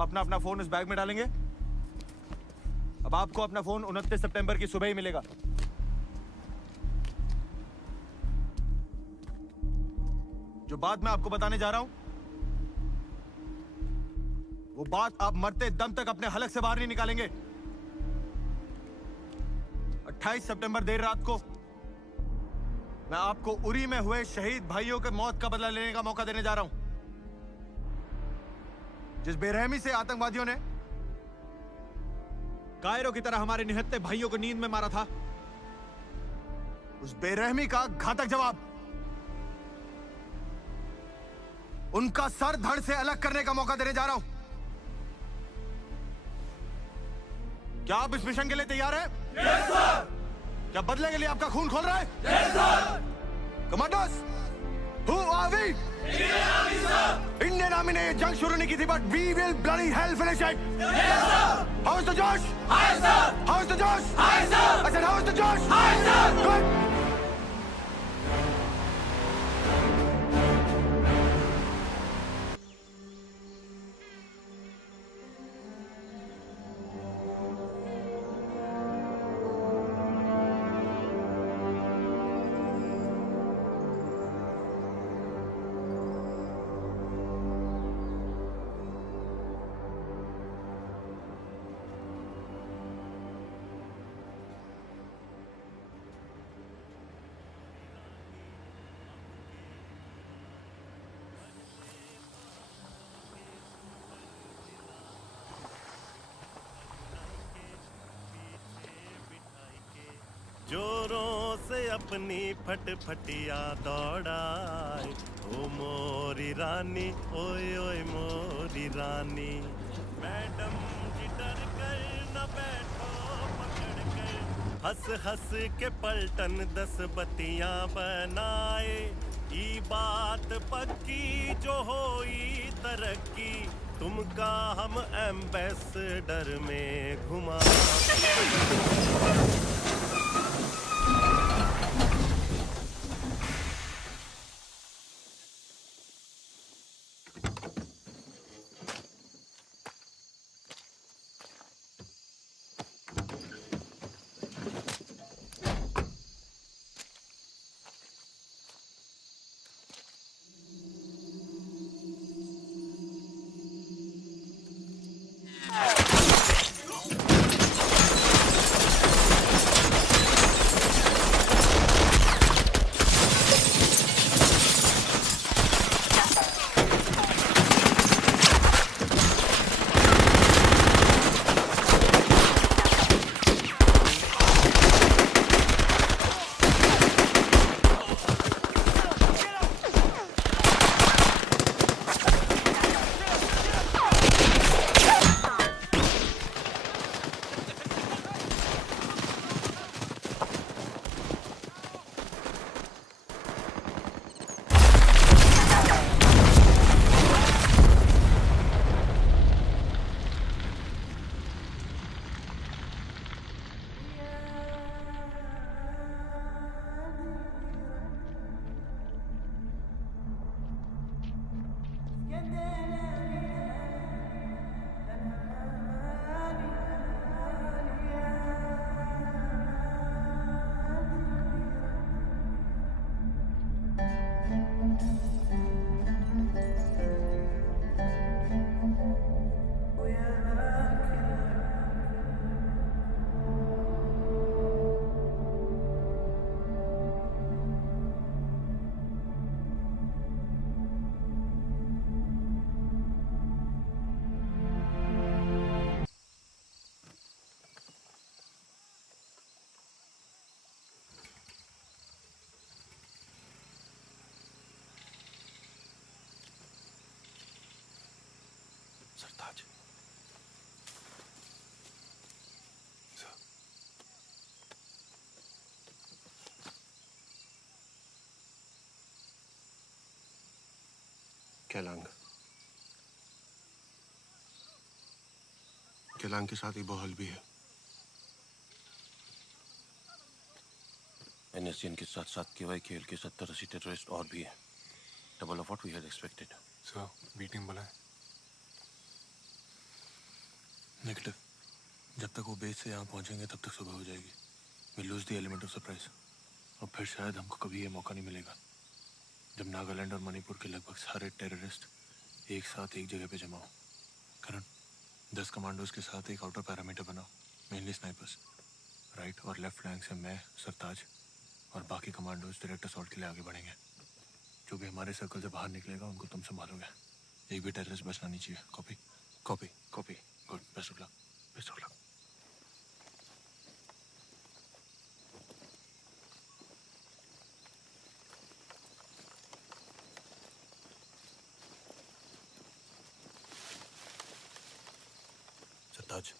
अपना अपना फोन उस बैग में डालेंगे। अब आपको अपना फोन 29 सितंबर की सुबह ही मिलेगा। जो बात मैं आपको बताने जा रहा हूं, वो बात आप मरते दम तक अपने हलक से बाहर नहीं निकालेंगे। 28 सितंबर देर रात को मैं आपको उरी में हुए शहीद भाइयों के मौत का बदला लेने का मौका देने जा रहा हूं। जिस बेरहमी से आतंकवादियों ने कायरों की तरह हमारे निहत्थे भाइयों को नींद में मारा था, उस बेरहमी का घातक जवाब उनका सर धड़ से अलग करने का मौका देने जा रहा हूं। क्या आप इस मिशन के लिए तैयार हैं? Yes sir. क्या बदले के लिए आपका खून खोल रहा है? Yes sir. Commanders, who are we? Indian army sir. Indian army ने ये जंग शुरू नहीं की थी, but we will bloody hell finish it. Yes sir. How is the जोश? High sir. How is the जोश? High sir. I said how is the जोश? High sir. गुड। जोरों से अपनी फटफटिया दौड़ाए, ओ मोरी रानी, ओए ओए मोरी रानी। मैडम जी डर कर न बैठो पकड़ कर, हंस हंस के पलटन 10 बत्तियां बनाए। ई बात पक्की जो होई तरक्की, तुमका हम एम्बेसडर में घुमा। सरताज, केलांग के साथ ही बहल भी है। NSCN के साथ साथ KYKL के 70-80 टेररिस्ट और भी है। Double of what we had expected. Sir, meeting बुलाएं। नेगेटिव। जब तक वो बेस से यहाँ पहुँचेंगे तब तक सुबह हो जाएगी। We lose the element of surprise. और फिर शायद हमको कभी ये मौका नहीं मिलेगा जब नागालैंड और मणिपुर के लगभग सारे टेररिस्ट एक साथ एक जगह पे जमा हो। करण, 10 कमांडोज के साथ एक आउटर पैरामीटर बनाओ, मेनली स्नाइपर्स। राइट और लेफ्ट फ्लैंक से मैं, सरताज और बाकी कमांडोज डायरेक्ट असॉल्ट के लिए आगे बढ़ेंगे। जो भी हमारे सर्कल से बाहर निकलेगा उनको तुम संभालोगे। एक भी टेररिस्ट बचना नहीं चाहिए। Copy? Copy copy. Good, best of luck. Best of luck. Sartaj,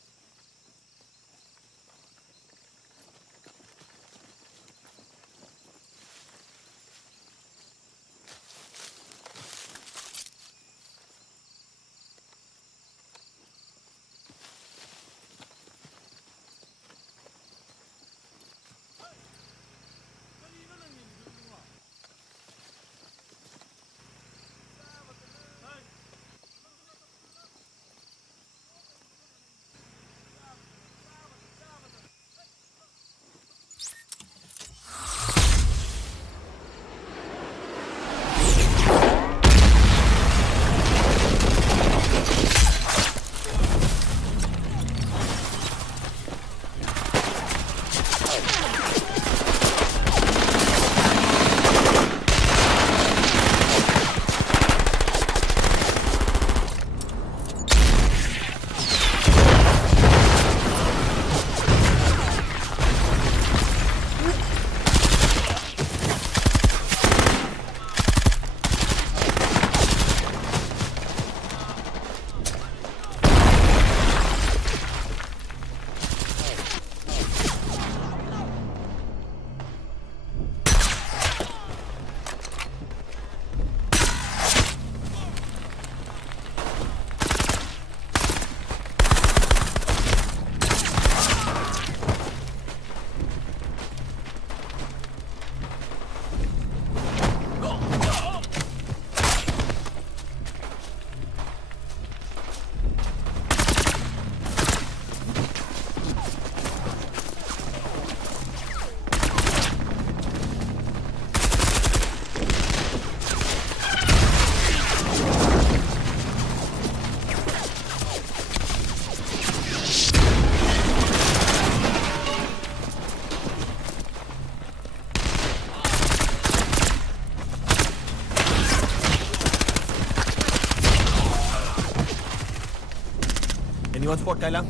Anyone spot Kailang?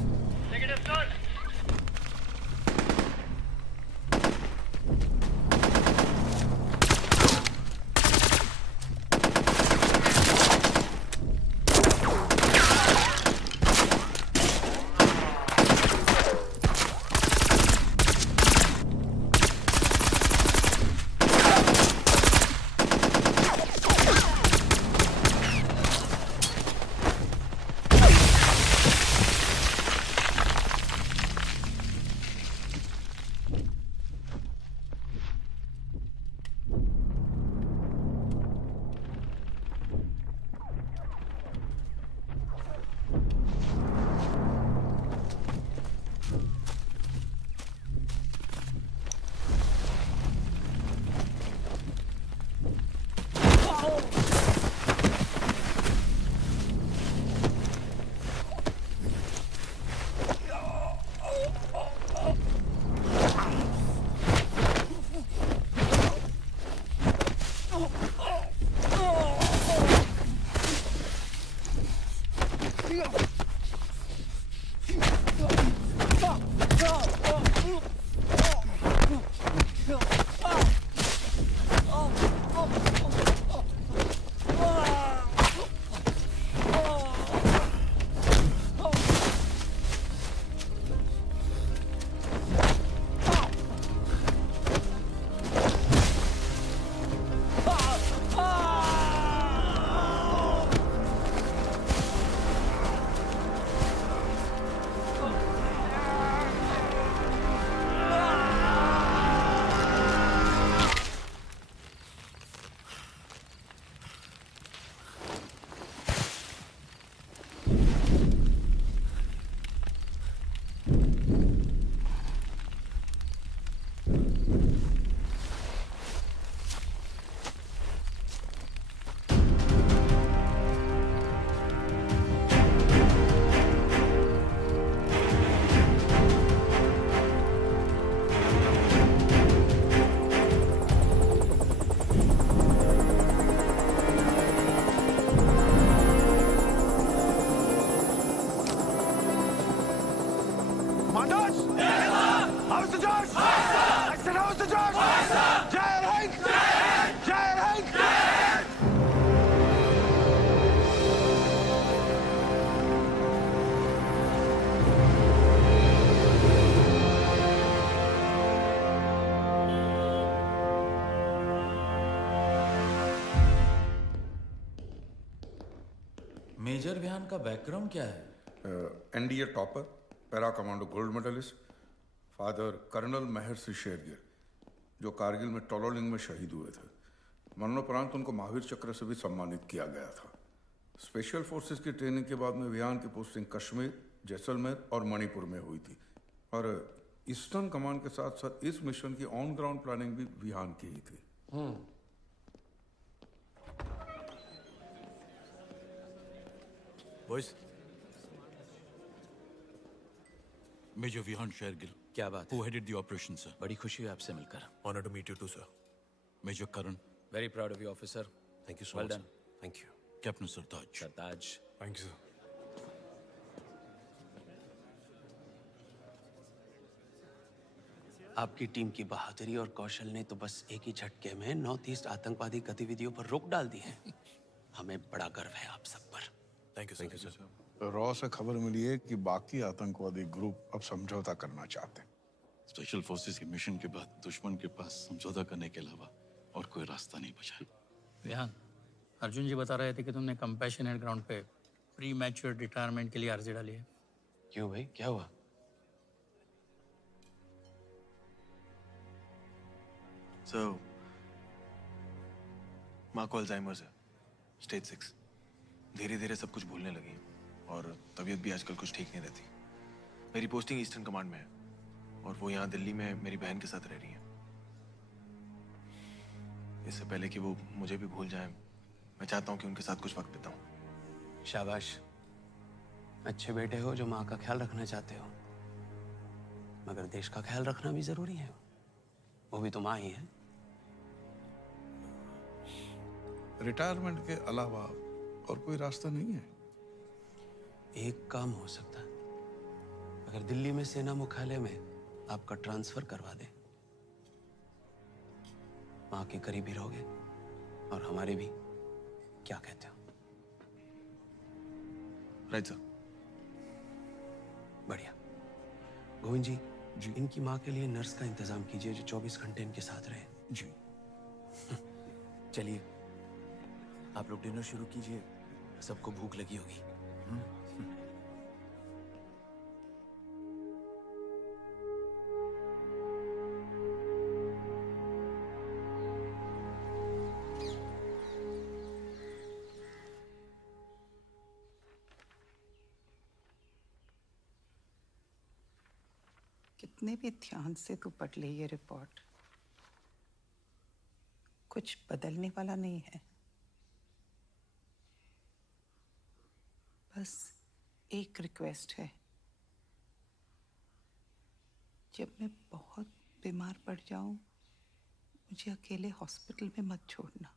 Negative, sir. Commandos! How's the George? I said, how's the George? Jai Hind! Jai Hind! Major Vihaan का background क्या है? NDA topper, para commando gold medalist, father colonel Maharshi Shergill, जो कारगिल में टोलोलिंग में शहीद हुए थे। मरणोपरांत उनको महावीर चक्र से भी सम्मानित किया गया था। स्पेशल फोर्सेस की ट्रेनिंग के बाद में विहान की पोस्टिंग कश्मीर, जैसलमेर और मणिपुर में हुई थी और ईस्टर्न कमांड के साथ साथ इस मिशन की ऑन ग्राउंड प्लानिंग भी विहान की ही थी। Boys, major Vihaan Shergill. क्या बात Who है? headed the operation, sir? बड़ी खुशी हुई आपसे मिलकर। Honor to meet you too, sir. Major Karan, very proud of you officer. Thank you so Well much. done. Sir. Thank you. Captain Sartaj. Sartaj. Thank you, sir. आपकी team की बहादुरी और कौशल ने तो बस एक ही झटके में नॉर्थ ईस्ट आतंकवादी गतिविधियों पर रोक डाल दी है। हमें बड़ा गर्व है आप सब पर। Thank you, sir. Thank you, sir. Raw से खबर मिली है कि बाकी आतंकवादी ग्रुप अब समझौता करना चाहते हैं। स्पेशल फोर्सेस के मिशन के बाद दुश्मन के पास समझौता करने के अलावा और कोई रास्ता नहीं बचा। विहान, अर्जुन जी बता रहे थे कि तुमने कंपैशनेट ग्राउंड पे प्री मैच्योर रिटायरमेंट के लिए अर्जी डाली है। क्यों भाई, क्या हुआ? So, माँ को अल्जाइमर्स है, स्टेज 6। धीरे धीरे सब कुछ भूलने लगी और तबीयत भी आजकल कुछ ठीक नहीं रहती। मेरी पोस्टिंग ईस्टर्न कमांड में है और वो यहाँ दिल्ली में मेरी बहन के साथ रह रही है। इससे पहले कि वो मुझे भी भूल जाए, मैं चाहता हूँ कि उनके साथ कुछ वक्त बिताऊं। शाबाश, अच्छे बेटे हो जो माँ का ख्याल रखना चाहते हो, मगर देश का ख्याल रखना भी जरूरी है। वो भी तो माँ ही है। रिटायरमेंट के अलावा और कोई रास्ता नहीं है? एक काम हो सकता है, अगर दिल्ली में सेना मुख्यालय में आपका ट्रांसफर करवा दे, माँ के करीब ही रहोगे और हमारे भी। क्या कहते हो? Right sir. बढ़िया। गोविंद जी, इनकी माँ के लिए नर्स का इंतजाम कीजिए जो 24 घंटे इनके साथ रहे। जी। चलिए, आप लोग डिनर शुरू कीजिए, सबको भूख लगी होगी। कितने भी ध्यान से तू पढ़ ले ये रिपोर्ट, कुछ बदलने वाला नहीं है। बस एक रिक्वेस्ट है, जब मैं बहुत बीमार पड़ जाऊं, मुझे अकेले हॉस्पिटल में मत छोड़ना।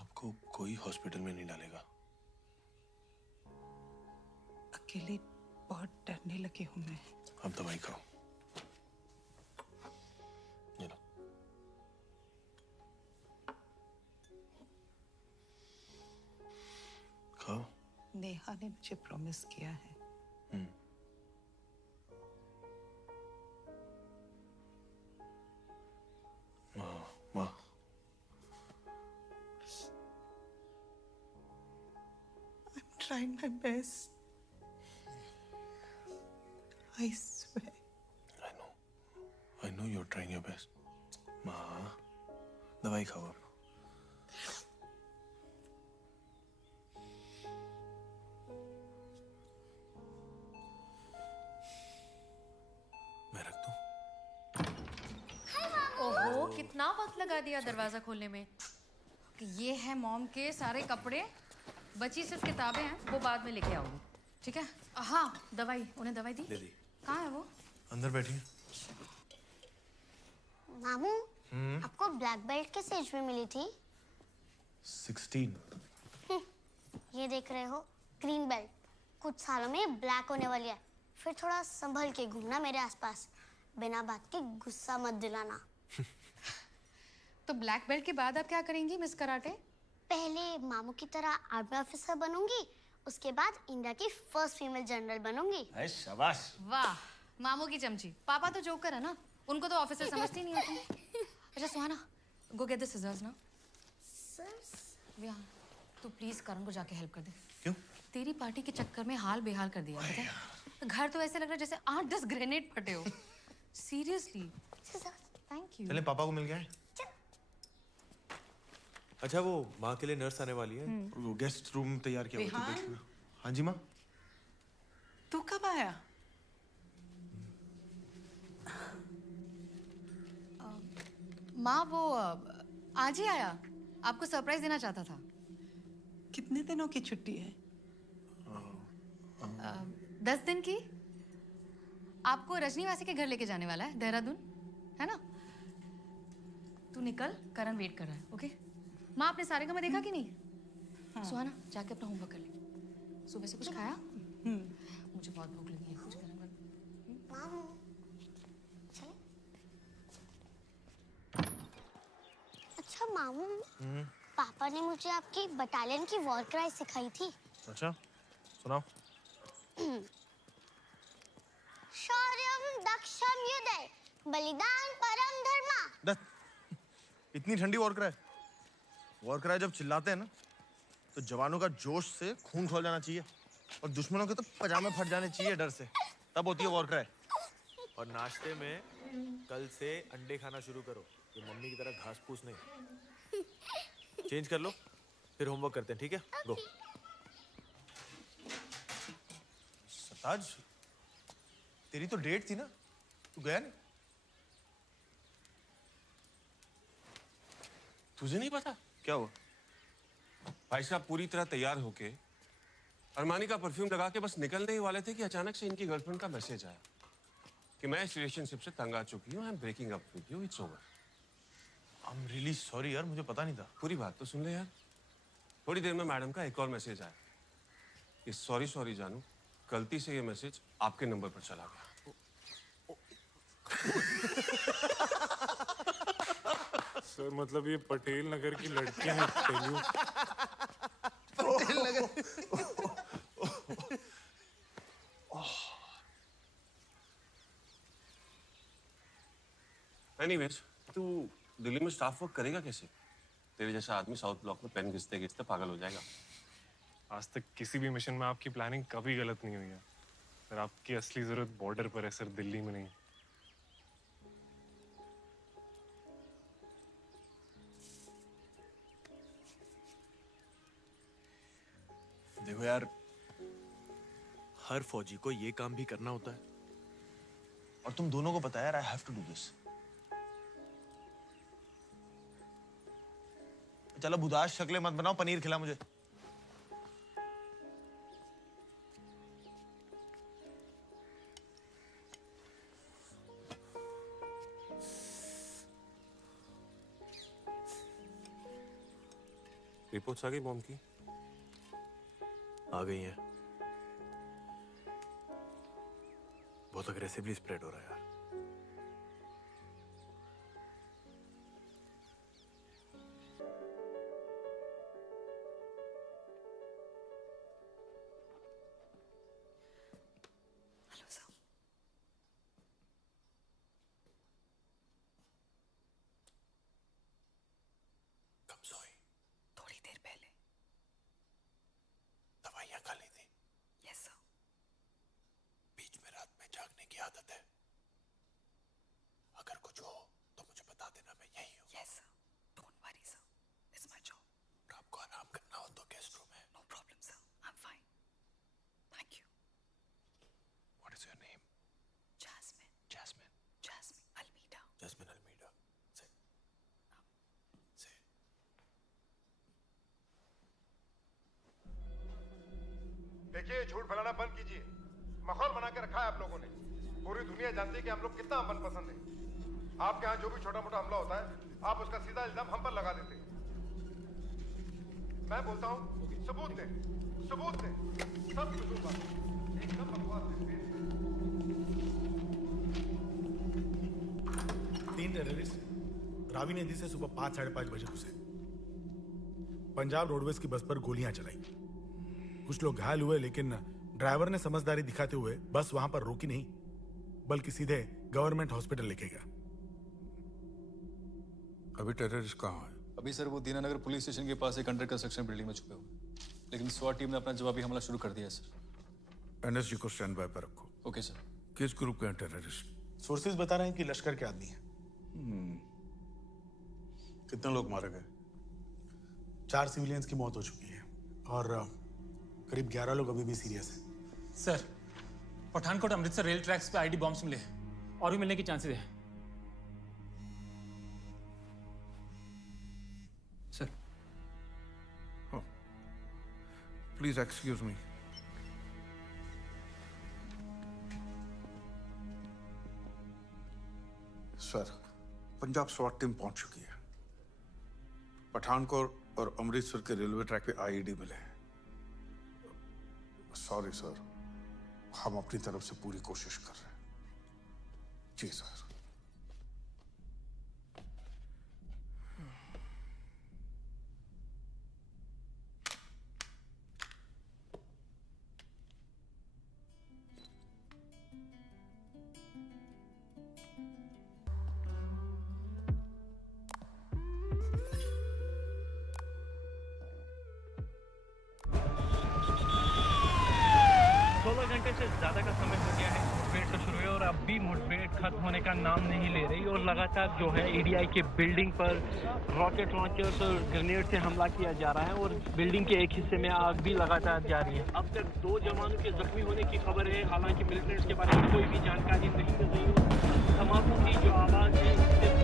आपको कोई हॉस्पिटल में नहीं डालेगा। अकेले बहुत डरने लगे हूं मैं। आप दवाई खाओ। ये लो। खाओ। नेहा ने मुझे प्रॉमिस किया है। माँ, I'm trying my best. I swear. I know you're trying your best. माँ, दवाई खाओ आप। मैं रख दूं? ओहो, कितना वक्त लगा दिया दरवाजा खोलने में। ये है मॉम के सारे कपड़े, बची सिर्फ किताबें हैं, वो बाद में लेके आऊंगी। ठीक है? हाँ, दवाई, उन्हें दवाई दी? दे दी। कहाँ है वो? अंदर बैठिए। मामू, आपको ब्लैक बेल्ट किस एज में मिली थी? 16। ये देख रहे हो, ग्रीन बेल्ट। कुछ सालों में ब्लैक होने वाली है, फिर थोड़ा संभल के घूमना मेरे आसपास, बिना बात के गुस्सा मत दिलाना। तो ब्लैक बेल्ट के बाद आप क्या करेंगी मिस कराटे? पहले मामू की तरह आर्मी ऑफिसर बनूंगी, उसके बाद इंडिया की फर्स्ट फीमेल जनरल बनूंगी। शाबाश। वाह, मामू की चमची। पापा तो जोकर है ना, उनको तो ऑफिसर समझती नहीं होती। अच्छा सुहाना, गो गेट द सिजर्स ना। तू प्लीज करण को जाके हेल्प कर दे। क्यों? तेरी पार्टी के चक्कर में हाल बेहाल कर दिया है। घर तो ऐसे लग रहा है जैसे 8-10 ग्रेनेड फटे हो। सीरियसली। Thank you. चले पापा को मिल गया है। अच्छा वो माँ के लिए नर्स आने वाली है, वो गेस्ट रूम तैयार किया हुआ है, तो देखना। हाँ जी माँ। तू कब आया? माँ वो आज ही आया, आपको सरप्राइज देना चाहता था। कितने दिनों की छुट्टी है? 10 दिन की। आपको रजनीवासी के घर लेके जाने वाला है, देहरादून, है ना? तू निकल, करण वेट कर रहा है, ओके? माँ आपने सारे काम देखा कि नहीं? हाँ। सुहाना जाके अपना होमवर्क कर ले। सुबह से कुछ खाया? मुझे बहुत भूख लगी है, कुछ गरम गरम। अच्छा मामू, पापा ने मुझे आपकी बटालियन की वॉर क्राई सिखाई थी। अच्छा सुनाओ। शौर्यम दक्षम युद्धे बलिदान परम धर्मा। इतनी ठंडी वॉर क्राई? वॉर क्राई जब चिल्लाते हैं ना तो जवानों का जोश से खून खौल जाना चाहिए और दुश्मनों के तो पजामे फट जाने चाहिए डर से, तब होती है वॉर क्राई। और नाश्ते में कल से अंडे खाना शुरू करो, ये मम्मी की तरह घास फूस नहीं। चेंज कर लो, फिर होमवर्क करते हैं, ठीक है? गो। सताज, तेरी तो डेट थी ना, तू गया नहीं? तुझे नहीं पता? क्या हुआ? भाई साहब पूरी तरह तैयार होके अरमानी का परफ्यूम लगा के बस निकलने ही वाले थे कि अचानक से इनकी गर्लफ्रेंड का मैसेज आया कि मैं इस रिलेशनशिप से तंग आ चुकी हूँ, I am breaking up with you, it's over. I am really sorry यार, मुझे पता नहीं था। पूरी बात तो सुन ले यार। थोड़ी देर में मैडम का एक और मैसेज आया कि सॉरी जानू, गलती से ये मैसेज आपके नंबर पर चला गया। सर मतलब ये पटेल नगर की लड़कियां हैं, टेलू। पटेल नगर। एनीवेज, तू दिल्ली में स्टाफ वर्क करेगा कैसे? तेरे जैसा आदमी साउथ ब्लॉक में पेन घिसते घिसते पागल हो जाएगा। आज तक किसी भी मिशन में आपकी प्लानिंग कभी गलत नहीं हुई है सर। आपकी असली जरूरत बॉर्डर पर है सर, दिल्ली में नहीं। देखो यार, हर फौजी को ये काम भी करना होता है और तुम दोनों को पता है यार, I have to do this. चलो बुदाश शक्लें मत बनाओ, पनीर खिला मुझे। रिपोर्ट्स आ गई बॉम्ब की? आ गई हैं। बहुत अग्रेसिवली स्प्रेड हो रहा है यार। Hello sir. कब सोई? थोड़ी देर पहले। दवाइयां खा ली थी? Yes sir. बीच में रात में जागने की आदत है? अगर कुछ हो तो मुझे बता देना, मैं यही हूँ। Yes sir, don't worry sir, it's my job. आपको आराम करना हो तो गेस्ट रूम है। No problem sir, I am fine, thank you. What is your name? Jasmine. Jasmine. Jasmine Almeida. Jasmine Almeida. से देखिए, झूठ फैलाना बंद कीजिए। माहौल बना के रखा है आप लोगों ने। पूरी दुनिया जानती है कि हम लोग कितना अमन पसंद है। आपके यहाँ जो भी छोटा मोटा हमला होता है, आप उसका सीधा इल्जाम हम पर लगा देते हैं। मैं बोलता हूँ सबूत दे, सबूत दे, सब कसूरवार एकदम बकवास है। 3 टेररिस्ट रावी नदी से सुबह 5 साढ़े 5 बजे घुसे, पंजाब रोडवेज की बस पर गोलियां चलाई। कुछ लोग घायल हुए, लेकिन ड्राइवर ने समझदारी दिखाते हुए बस वहां पर रोकी नहीं, बल्कि सीधे गवर्नमेंट हॉस्पिटल लेके गया। अभी टेररिस्ट कहाँ है? अभी सर वो दीनानगर पुलिस स्टेशन के पास एक अंडर कंस्ट्रक्शन बिल्डिंग में छुपे हुए, लेकिन स्वाट टीम ने अपना जवाबी हमला शुरू कर दिया है सर। एनएसजी को स्टैंड बाय पर रखो। Okay sir. किस ग्रुप के हैं टेररिस्ट? सोर्सेज बता रहे हैं कि लश्कर के आदमी हैं। कितने लोग मारे गए? 4 सिविलियंस की मौत हो चुकी है और करीब 11 लोग अभी भी सीरियस हैं। Sir, Pathankot Amritsar rail tracks पे आईडी बॉम्ब्स मिले और भी मिलने की चांसेस है। Sir please excuse me. Sir, Punjab स्वाट टीम पहुंच चुकी है। पठानकोट और अमृतसर के रेलवे ट्रैक पे आईईडी मिले हैं। सॉरी सर, हम अपनी तरफ से पूरी कोशिश कर रहे हैं। जी सर। घंटे से ज्यादा का समय हो गया है मुठभेड़ से शुरू हुए और अब भी मुठभेड़ खत्म होने का नाम नहीं ले रही और लगातार जो है ईडीआई के बिल्डिंग पर रॉकेट लॉन्चर्स और ग्रेनेड से हमला किया जा रहा है और बिल्डिंग के एक हिस्से में आग भी लगातार जारी है। अब तक 2 जवानों के जख्मी होने की खबर है, हालांकि मिलिटेंट्स के बारे में कोई भी जानकारी नहीं मिल रही है। धमाकों की जो आवाज है उससे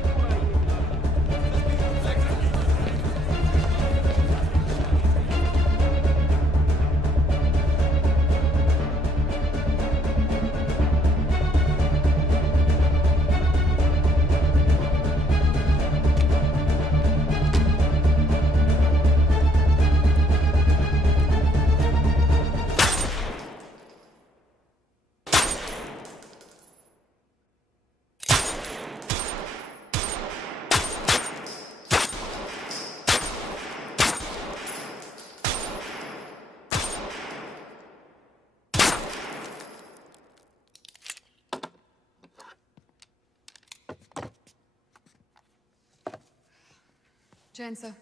Jain sir.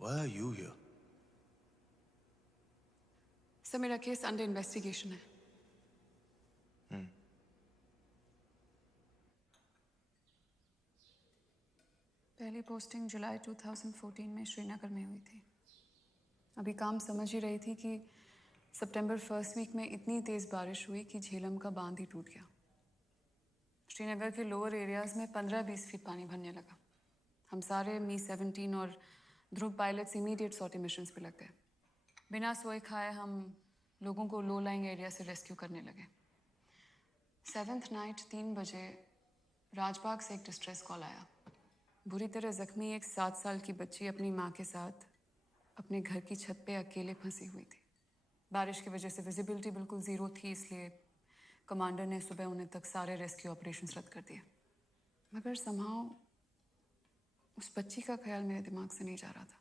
Why are you here? Sir, मेरा केस अंडर इन्वेस्टिगेशन है। पहली पोस्टिंग जुलाई 2014 में श्रीनगर में हुई थी। अभी काम समझ ही रही थी कि सितंबर फर्स्ट वीक में इतनी तेज बारिश हुई कि झेलम का बांध ही टूट गया। श्रीनगर के लोअर एरियाज में 15-20 फीट पानी भरने लगा। हम सारे मी-17 और ध्रुव पायलट्स इमीडिएट सॉर्टी मिशंस पे लग गए। बिना सोए खाए हम लोगों को लो लाइंग एरिया से रेस्क्यू करने लगे। 7th नाइट 3 बजे राजबाग से एक डिस्ट्रेस कॉल आया। बुरी तरह जख्मी एक 7 साल की बच्ची अपनी माँ के साथ अपने घर की छत पे अकेले फंसी हुई थी। बारिश की वजह से विजिबिलिटी बिल्कुल ज़ीरो थी, इसलिए कमांडर ने सुबह उन्हें तक सारे रेस्क्यू ऑपरेशंस रद्द कर दिए। मगर समहाउ उस बच्ची का ख्याल मेरे दिमाग से नहीं जा रहा था।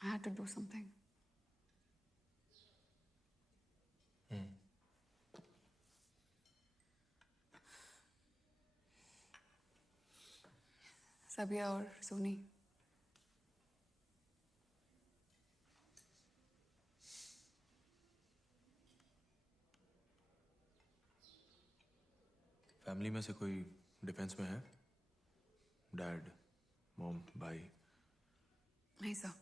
I had to do something. सबिया और सोनी फैमिली में से कोई डिफेंस में है? डैड, मॉम, भाई? नहीं सर।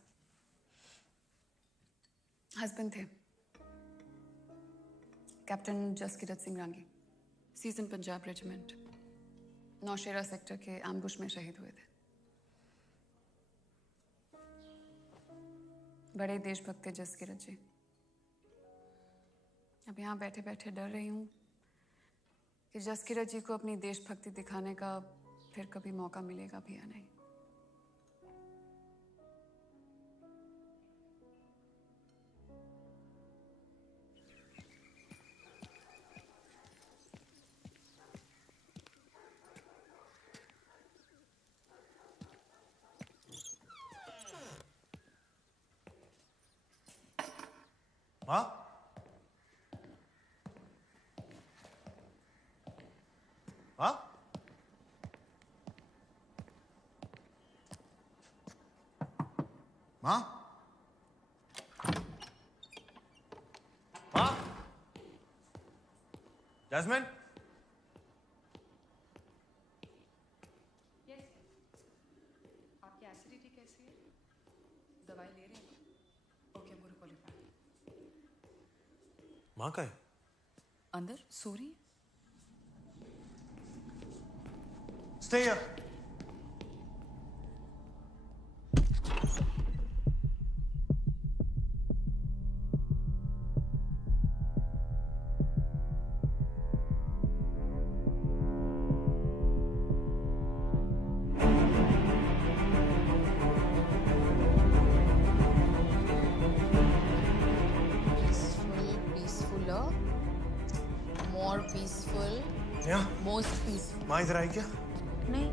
हस्बैंड थे कैप्टन जसकिरत सिंह रांगी, सीजन पंजाब रेजिमेंट, नौशेरा सेक्टर के एम्बुश में शहीद हुए थे। बड़े देशभक्त थे जसकिरत जी। अब यहाँ बैठे बैठे डर रही हूँ कि जसकिरत जी को अपनी देशभक्ति दिखाने का फिर कभी मौका मिलेगा भी या नहीं। हाँ? हाँ? हाँ? हाँ? जैस्मिन? आपकी एसिडिटी कैसी है? दवाई ले रहे हैं? Okay, I'm gonna call you back. माँ का है? अंदर सो रही है? Stay here. Peacefuler, more peaceful, Yeah. most peaceful. माँ इधर आई क्या? नहीं.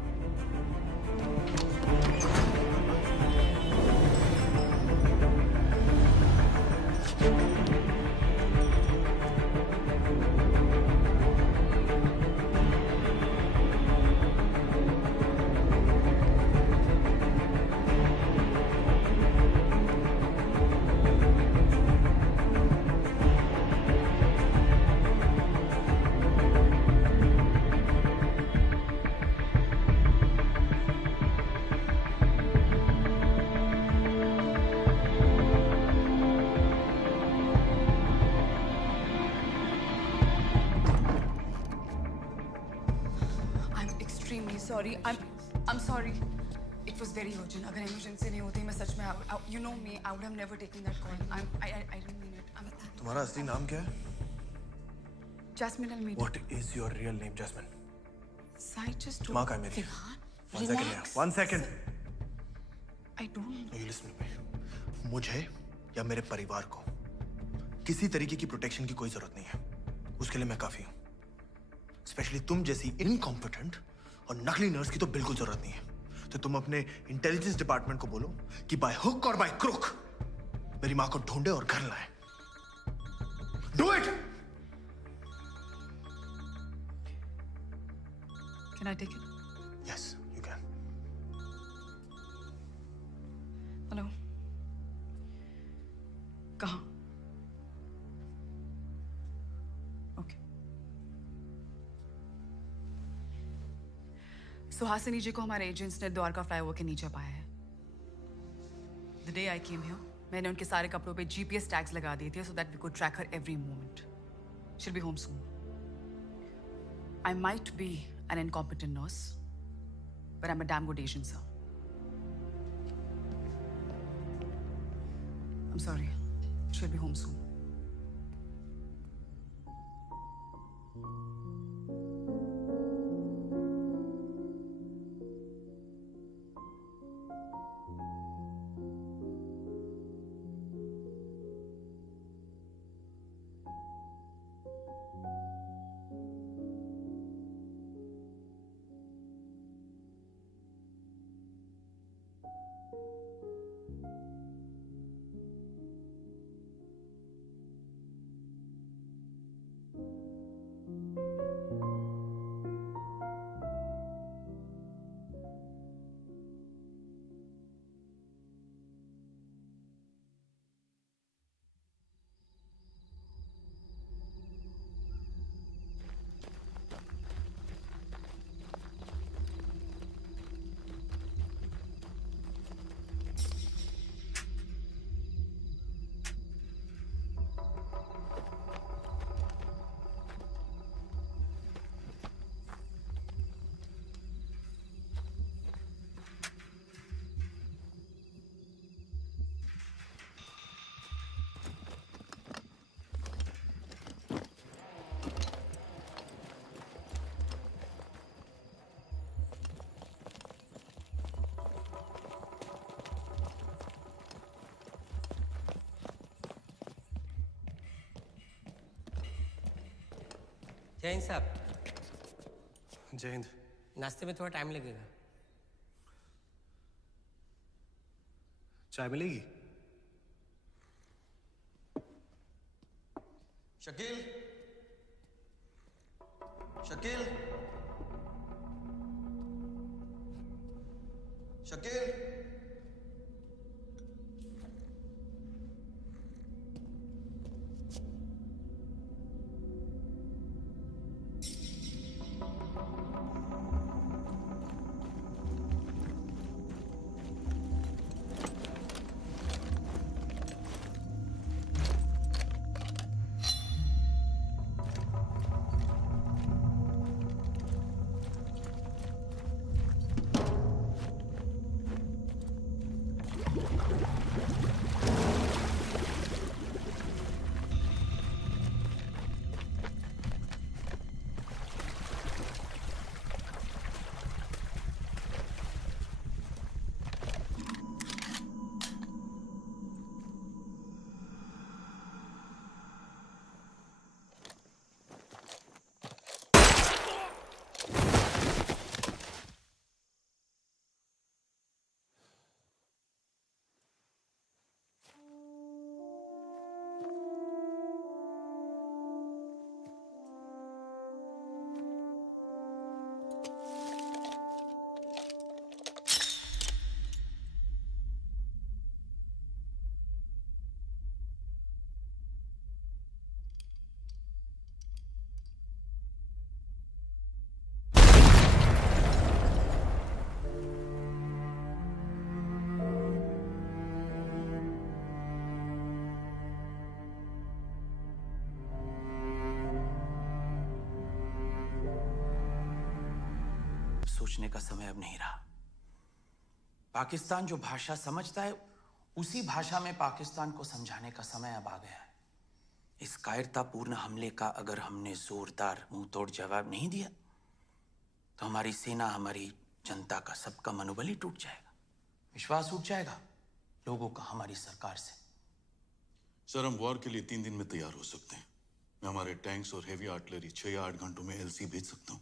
Sorry, I'm sorry. It was very urgent. अगर emergency नहीं होती मैं सच में you know me, I would have never taken that call. I didn't mean it. तुम्हारा असली नाम क्या है? Jasmine Almeida. What is your real name, Jasmine? Sai just माँ का है मेरी. One second here. One second. I don't know. You listen to me. मुझे या मेरे परिवार को किसी तरीके की प्रोटेक्शन की कोई जरूरत नहीं है. उसके लिए मैं काफी हूँ. स्पेशली तुम जैसी इनकॉम्पिटेंट और नकली नर्स की तो बिल्कुल जरूरत नहीं है. तो तुम अपने इंटेलिजेंस डिपार्टमेंट को बोलो कि बाय हुक और बाय क्रुक मेरी माँ को ढूंढे और घर लाए. Do it. Can I take it? Yes, you can. Hello. कहाँ? सुहासिनी जी को हमारे एजेंट्स ने द्वारका फ्लाईओवर के नीचे पाया है. The day I came here, मैंने उनके सारे कपड़ों पे GPS टैग्स लगा दिए थे so that we could track her every moment. She'll be home soon. I might be an incompetent nurse, but I'm a damn good agent, sir. I'm sorry. She'll be home soon. जय हिंद साहब. जय हिंद. नाश्ते में थोड़ा time लगेगा. चाय मिलेगी? शकील, शकील, शकील। सोचने का समय अब नहीं रहा। पाकिस्तान जो भाषा समझता है उसी भाषा में पाकिस्तान को समझाने का समय अब आ गया है। इस कायरतापूर्ण हमले का अगर हमने जोरदार मुंहतोड़ जवाब नहीं दिया तो हमारी सेना, हमारी जनता का, सबका मनोबल ही टूट जाएगा, विश्वास उठ जाएगा लोगों का हमारी सरकार से। सर, हम वॉर के लिए 3 दिन में तैयार हो सकते हैं। मैं हमारे टैंक्स और हेवी आर्टिलरी 6 या 8 घंटों में एलसी भेज सकता हूँ।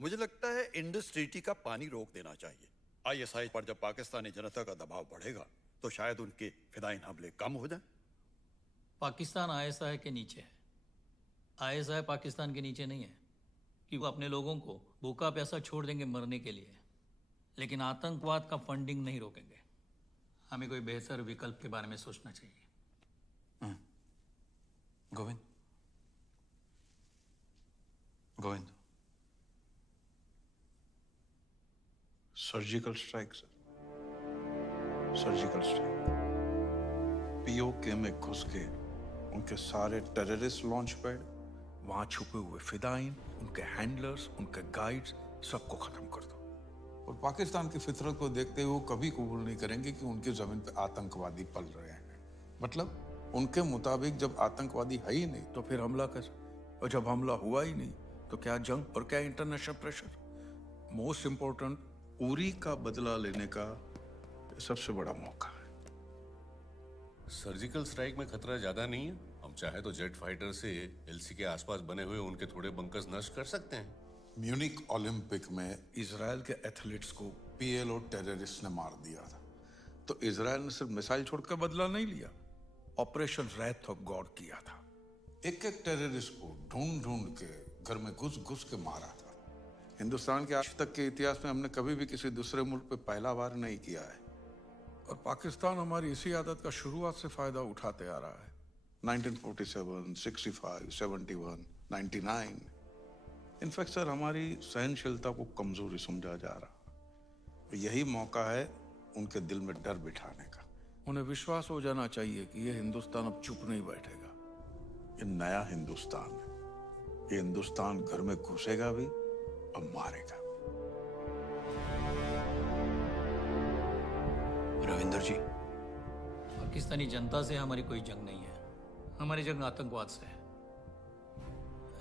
मुझे लगता है इंडस ट्रीटी का पानी रोक देना चाहिए। आईएसआई पर जब पाकिस्तानी जनता का दबाव बढ़ेगा तो शायद उनके फिदाइन हमले कम हो जाएं। पाकिस्तान आईएसआई के नीचे है, आईएसआई पाकिस्तान के नीचे नहीं है कि वो अपने लोगों को भूखा प्यासा छोड़ देंगे मरने के लिए, लेकिन आतंकवाद का फंडिंग नहीं रोकेंगे। हमें कोई बेहतर विकल्प के बारे में सोचना चाहिए। Govind, Govind, surgical strike sir, surgical strike. PoK में घुस के उनके सारे टेररिस्ट लॉन्च पैड, वहां छुपे हुए फिदाइन, उनके हैंडलर्स, उनके गाइड्स, सबको खत्म कर दो। और पाकिस्तान की फितरत को देखते हुए वो कभी कबूल नहीं करेंगे कि उनकी जमीन पे आतंकवादी पल रहे हैं। मतलब उनके मुताबिक जब आतंकवादी है ही नहीं तो फिर हमला कैसे? और जब हमला हुआ ही नहीं तो क्या जंग और क्या international pressure? Most important, Uri का बदला लेने का सबसे बड़ा मौका है। सर्जिकल स्ट्राइक में खतरा ज्यादा नहीं है। हम चाहे तो जेट फाइटर से एलसी के आसपास बने हुए उनके थोड़े बंकर्स नष्ट कर सकते हैं। म्यूनिक ओलंपिक में इजराइल के एथलीट्स को पीएलओ टेररिस्ट ने मार दिया था, तो इजराइल ने सिर्फ मिसाइल छोड़कर बदला नहीं लिया, ऑपरेशन रैथ ऑफ गॉड किया था। एक एक टेररिस्ट को ढूंढ ढूंढ के घर में घुस घुस के मारा था। हिंदुस्तान के आज तक के इतिहास में हमने कभी भी किसी दूसरे मुल्क पे पहला वार नहीं किया है, और पाकिस्तान हमारी इसी आदत का शुरुआत से फायदा उठाते आ रहा है। 1947, 65, 71, 99। इनफैक्ट सर, हमारी सहनशीलता को कमजोरी समझा जा रहा। यही मौका है उनके दिल में डर बिठाने का। उन्हें विश्वास हो जाना चाहिए कि ये हिंदुस्तान अब चुप नहीं बैठेगा। ये नया हिंदुस्तान है। ये हिंदुस्तान घर में घुसेगा भी और मारेगा। रविंदर जी, पाकिस्तानी जनता से हमारी कोई जंग नहीं है, हमारी जंग आतंकवाद से है।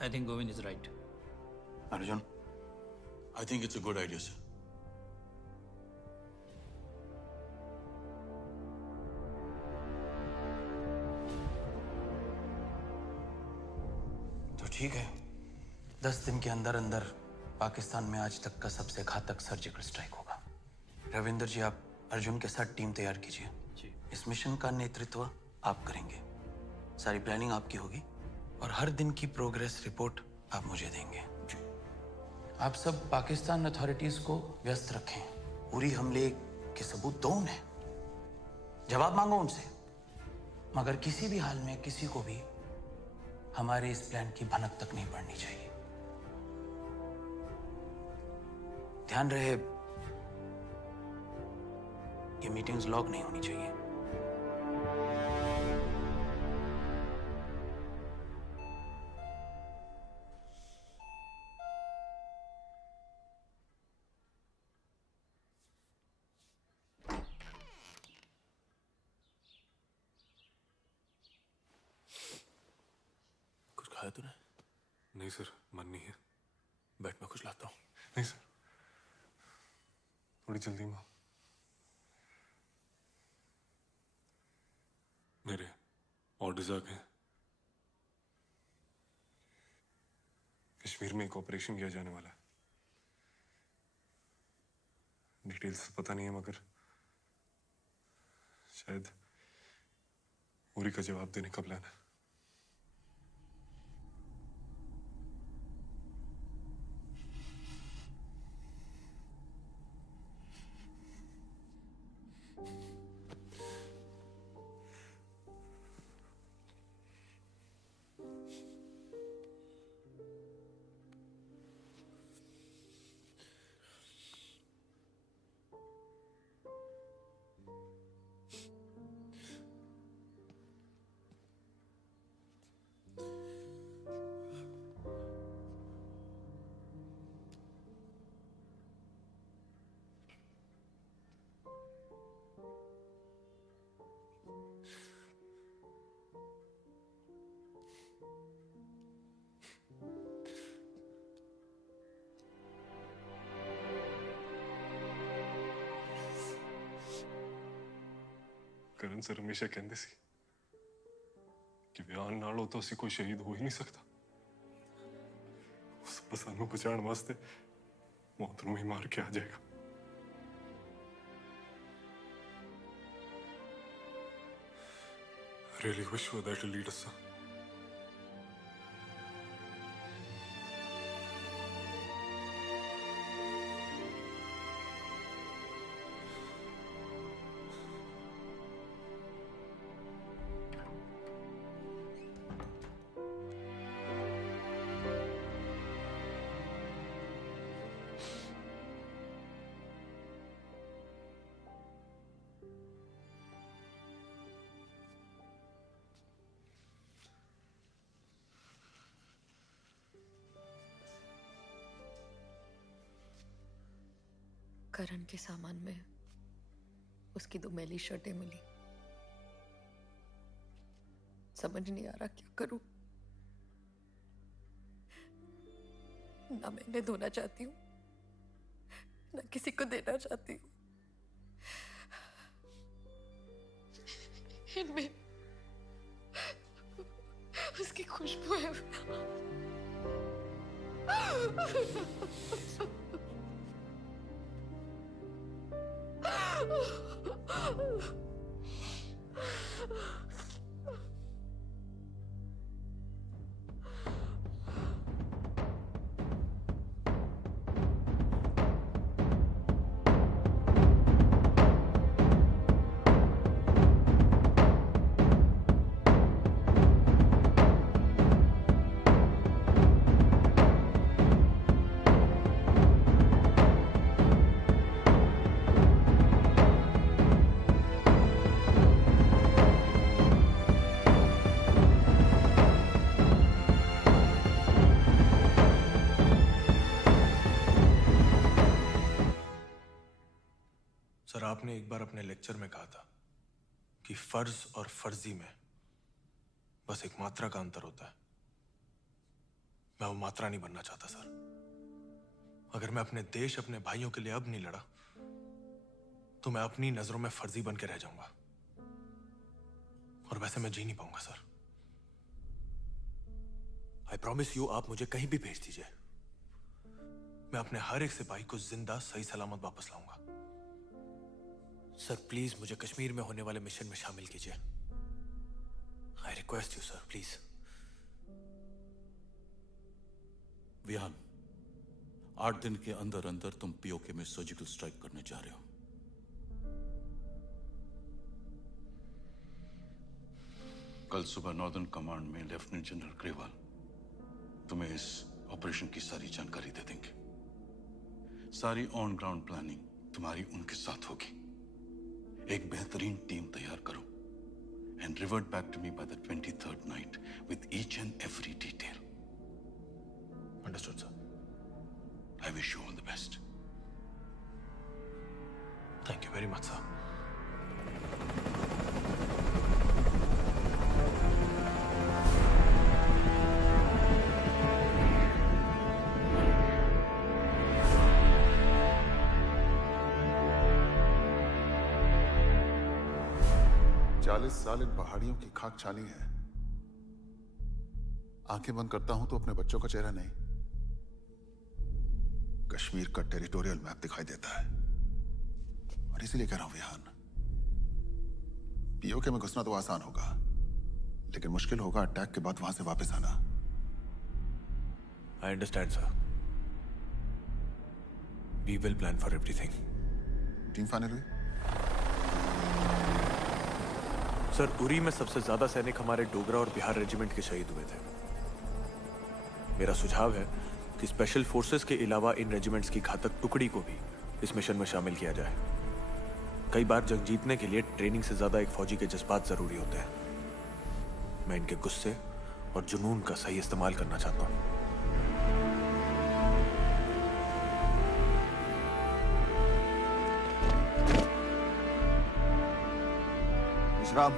I think Govind is right. Arjun, I think it's a good idea sir. तो ठीक है, 10 दिन के अंदर अंदर पाकिस्तान में आज तक का सबसे घातक सर्जिकल स्ट्राइक होगा। रविंदर जी, आप अर्जुन के साथ टीम तैयार कीजिए। इस मिशन का नेतृत्व आप करेंगे, सारी प्लानिंग आपकी होगी, और हर दिन की प्रोग्रेस रिपोर्ट आप मुझे देंगे। आप सब पाकिस्तान अथॉरिटीज को व्यस्त रखें। उरी हमले के सबूत दो उन्हें, जवाब मांगो उनसे, मगर किसी भी हाल में किसी को भी हमारे इस प्लान की भनक तक नहीं पड़नी चाहिए। ध्यान रहे, ये मीटिंग्स लॉग नहीं होनी चाहिए। कुछ खाया तूने? नहीं सर, मन नहीं है। बैठ, मैं कुछ लाता हूँ। नहीं सर, थोड़ी जल्दी में। मेरे ऑर्डर्स आ गए। कश्मीर में एक ऑपरेशन किया जाने वाला है। डिटेल्स पता नहीं है, मगर शायद उरी का जवाब देने का प्लान है। करण सर हमेशा कहते सी कि ब्याह नाल हो तो असी कोई शहीद हो ही नहीं सकता। बस सानू बचाने वास्ते मौत नूं ही मार के आ जाएगा। I really wish you were there to lead us, sir. करण के सामान में उसकी 2 मैली शर्टें मिली। समझ नहीं आ रहा क्या करूं। ना मैं इन्हें धोना चाहती हूँ, ना किसी को देना चाहती हूँ। इनमें उसकी खुशबू है। सर, आपने एक बार अपने लेक्चर में कहा था कि फर्ज और फर्जी में बस एक मात्रा का अंतर होता है। मैं वो मात्रा नहीं बनना चाहता सर। अगर मैं अपने देश, अपने भाइयों के लिए अब नहीं लड़ा तो मैं अपनी नजरों में फर्जी बन के रह जाऊंगा, और वैसे मैं जी नहीं पाऊंगा सर। आई प्रॉमिस यू, आप मुझे कहीं भी भेज दीजिए, मैं अपने हर एक सिपाही को जिंदा सही सलामत वापस लाऊंगा। सर प्लीज मुझे कश्मीर में होने वाले मिशन में शामिल कीजिए। I request you sir, please. Vihaan, 8 दिन के अंदर अंदर तुम पीओके में सर्जिकल स्ट्राइक करने जा रहे हो। कल सुबह नॉर्दर्न कमांड में लेफ्टिनेंट जनरल ग्रेवाल तुम्हें इस ऑपरेशन की सारी जानकारी दे देंगे। सारी ऑन ग्राउंड प्लानिंग तुम्हारी उनके साथ होगी। एक बेहतरीन टीम तैयार करो and revert back to me by the 23rd night with each and every detail. Understood, sir. I wish you all the best. Thank you very much, sir. साल इन पहाड़ियों की खाक छानी है। आंखें बंद करता हूं तो अपने बच्चों का चेहरा नहीं, कश्मीर का टेरिटोरियल मैप दिखाई देता है। और इसीलिए कह रहा हूं विहान, पीओके में घुसना तो आसान होगा, लेकिन मुश्किल होगा अटैक के बाद वहां से वापस आना। I understand, sir. We will plan for everything. Team final हुई? सर, उरी में सबसे ज्यादा सैनिक हमारे डोगरा और बिहार रेजिमेंट के शहीद हुए थे। मेरा सुझाव है कि स्पेशल फोर्सेस के अलावा इन रेजिमेंट्स की घातक टुकड़ी को भी इस मिशन में शामिल किया जाए। कई बार जंग जीतने के लिए ट्रेनिंग से ज्यादा एक फौजी के जज्बात जरूरी होते हैं। मैं इनके गुस्से और जुनून का सही इस्तेमाल करना चाहता हूं। विश्राम।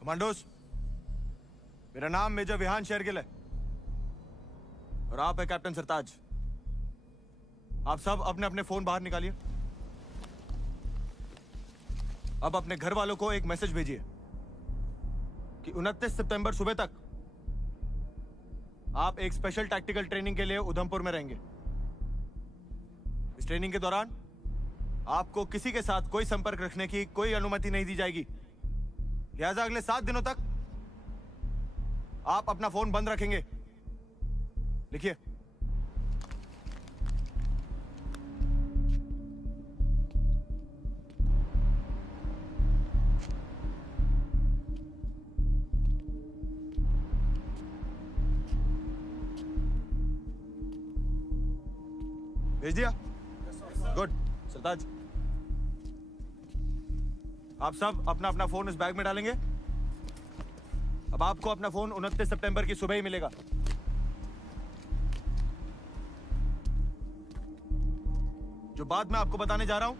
कमांडोस, मेरा नाम मेजर विहान शेरगिल है और आप है कैप्टन सरताज। आप सब अपने अपने फोन बाहर निकालिए। अब अपने घर वालों को एक मैसेज भेजिए कि 29 सितंबर सुबह तक आप एक स्पेशल टैक्टिकल ट्रेनिंग के लिए उधमपुर में रहेंगे। इस ट्रेनिंग के दौरान आपको किसी के साथ कोई संपर्क रखने की कोई अनुमति नहीं दी जाएगी। लिहाजा अगले 7 दिनों तक आप अपना फोन बंद रखेंगे। लिखिए। भेज दिया? गुड। सरताज, आप सब अपना अपना फोन इस बैग में डालेंगे। अब आपको अपना फोन 29 सितंबर की सुबह ही मिलेगा। जो बात मैं आपको बताने जा रहा हूं,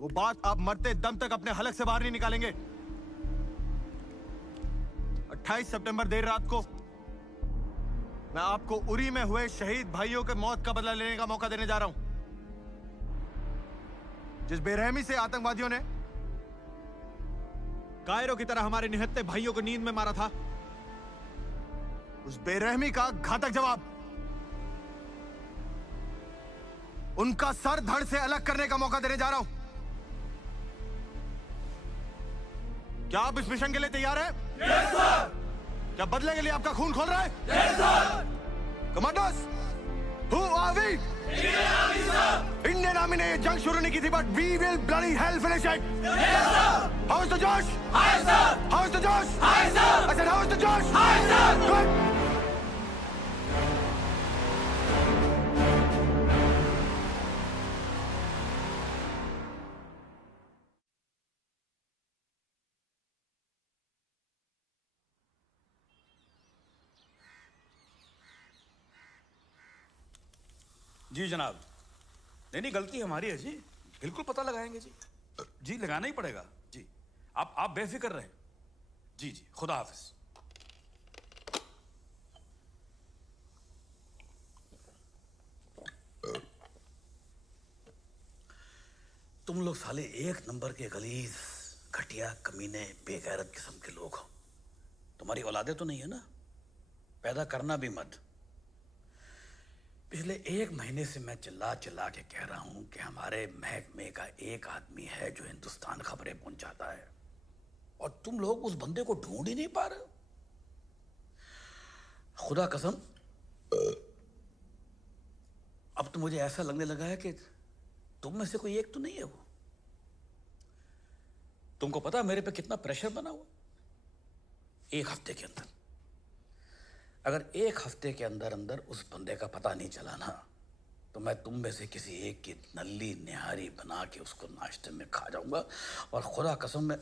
वो बात आप मरते दम तक अपने हलक से बाहर नहीं निकालेंगे। 28 सितंबर देर रात को मैं आपको उरी में हुए शहीद भाइयों के मौत का बदला लेने का मौका देने जा रहा हूं। जिस बेरहमी से आतंकवादियों ने कायरों की तरह हमारे निहत्थे भाइयों को नींद में मारा था, उस बेरहमी का घातक जवाब उनका सर धड़ से अलग करने का मौका देने जा रहा हूं। क्या आप इस मिशन के लिए तैयार हैं? Yes sir. क्या बदले के लिए आपका खून खोल रहा है? Yes sir. Commandos, who are we? Indian army ने ये जंग शुरू नहीं की थी, but we will bloody hell finish it. Yes sir. How is the जोश? High sir. How is the जोश? High sir. I said how is the जोश? High sir. गुड। जी जनाब। नहीं गलती हमारी है जी, बिल्कुल पता लगाएंगे जी। जी लगाना ही पड़ेगा जी। आप बेफिक्र रहें। जी जी, खुदा हाफिज। तुम लोग साले एक नंबर के गलीज, घटिया, कमीने, बेगैरत किस्म के लोग हो। तुम्हारी औलादे तो नहीं है ना? पैदा करना भी मत। पिछले 1 महीने से मैं चिल्ला चिल्ला के कह रहा हूं कि हमारे महकमे का एक आदमी है जो हिंदुस्तान खबरें पहुंचाता है, और तुम लोग उस बंदे को ढूंढ ही नहीं पा रहे हो। खुदा कसम, अब तो मुझे ऐसा लगने लगा है कि तुम में से कोई एक तो नहीं है वो। तुमको पता मेरे पे कितना प्रेशर बना हुआ? 1 हफ्ते के अंदर, अगर 1 हफ्ते के अंदर अंदर उस बंदे का पता नहीं चला ना, तो मैं तुम में से किसी एक की नल्ली निहारी बना के उसको नाश्ते में खा जाऊंगा, और खुदा कसम मैं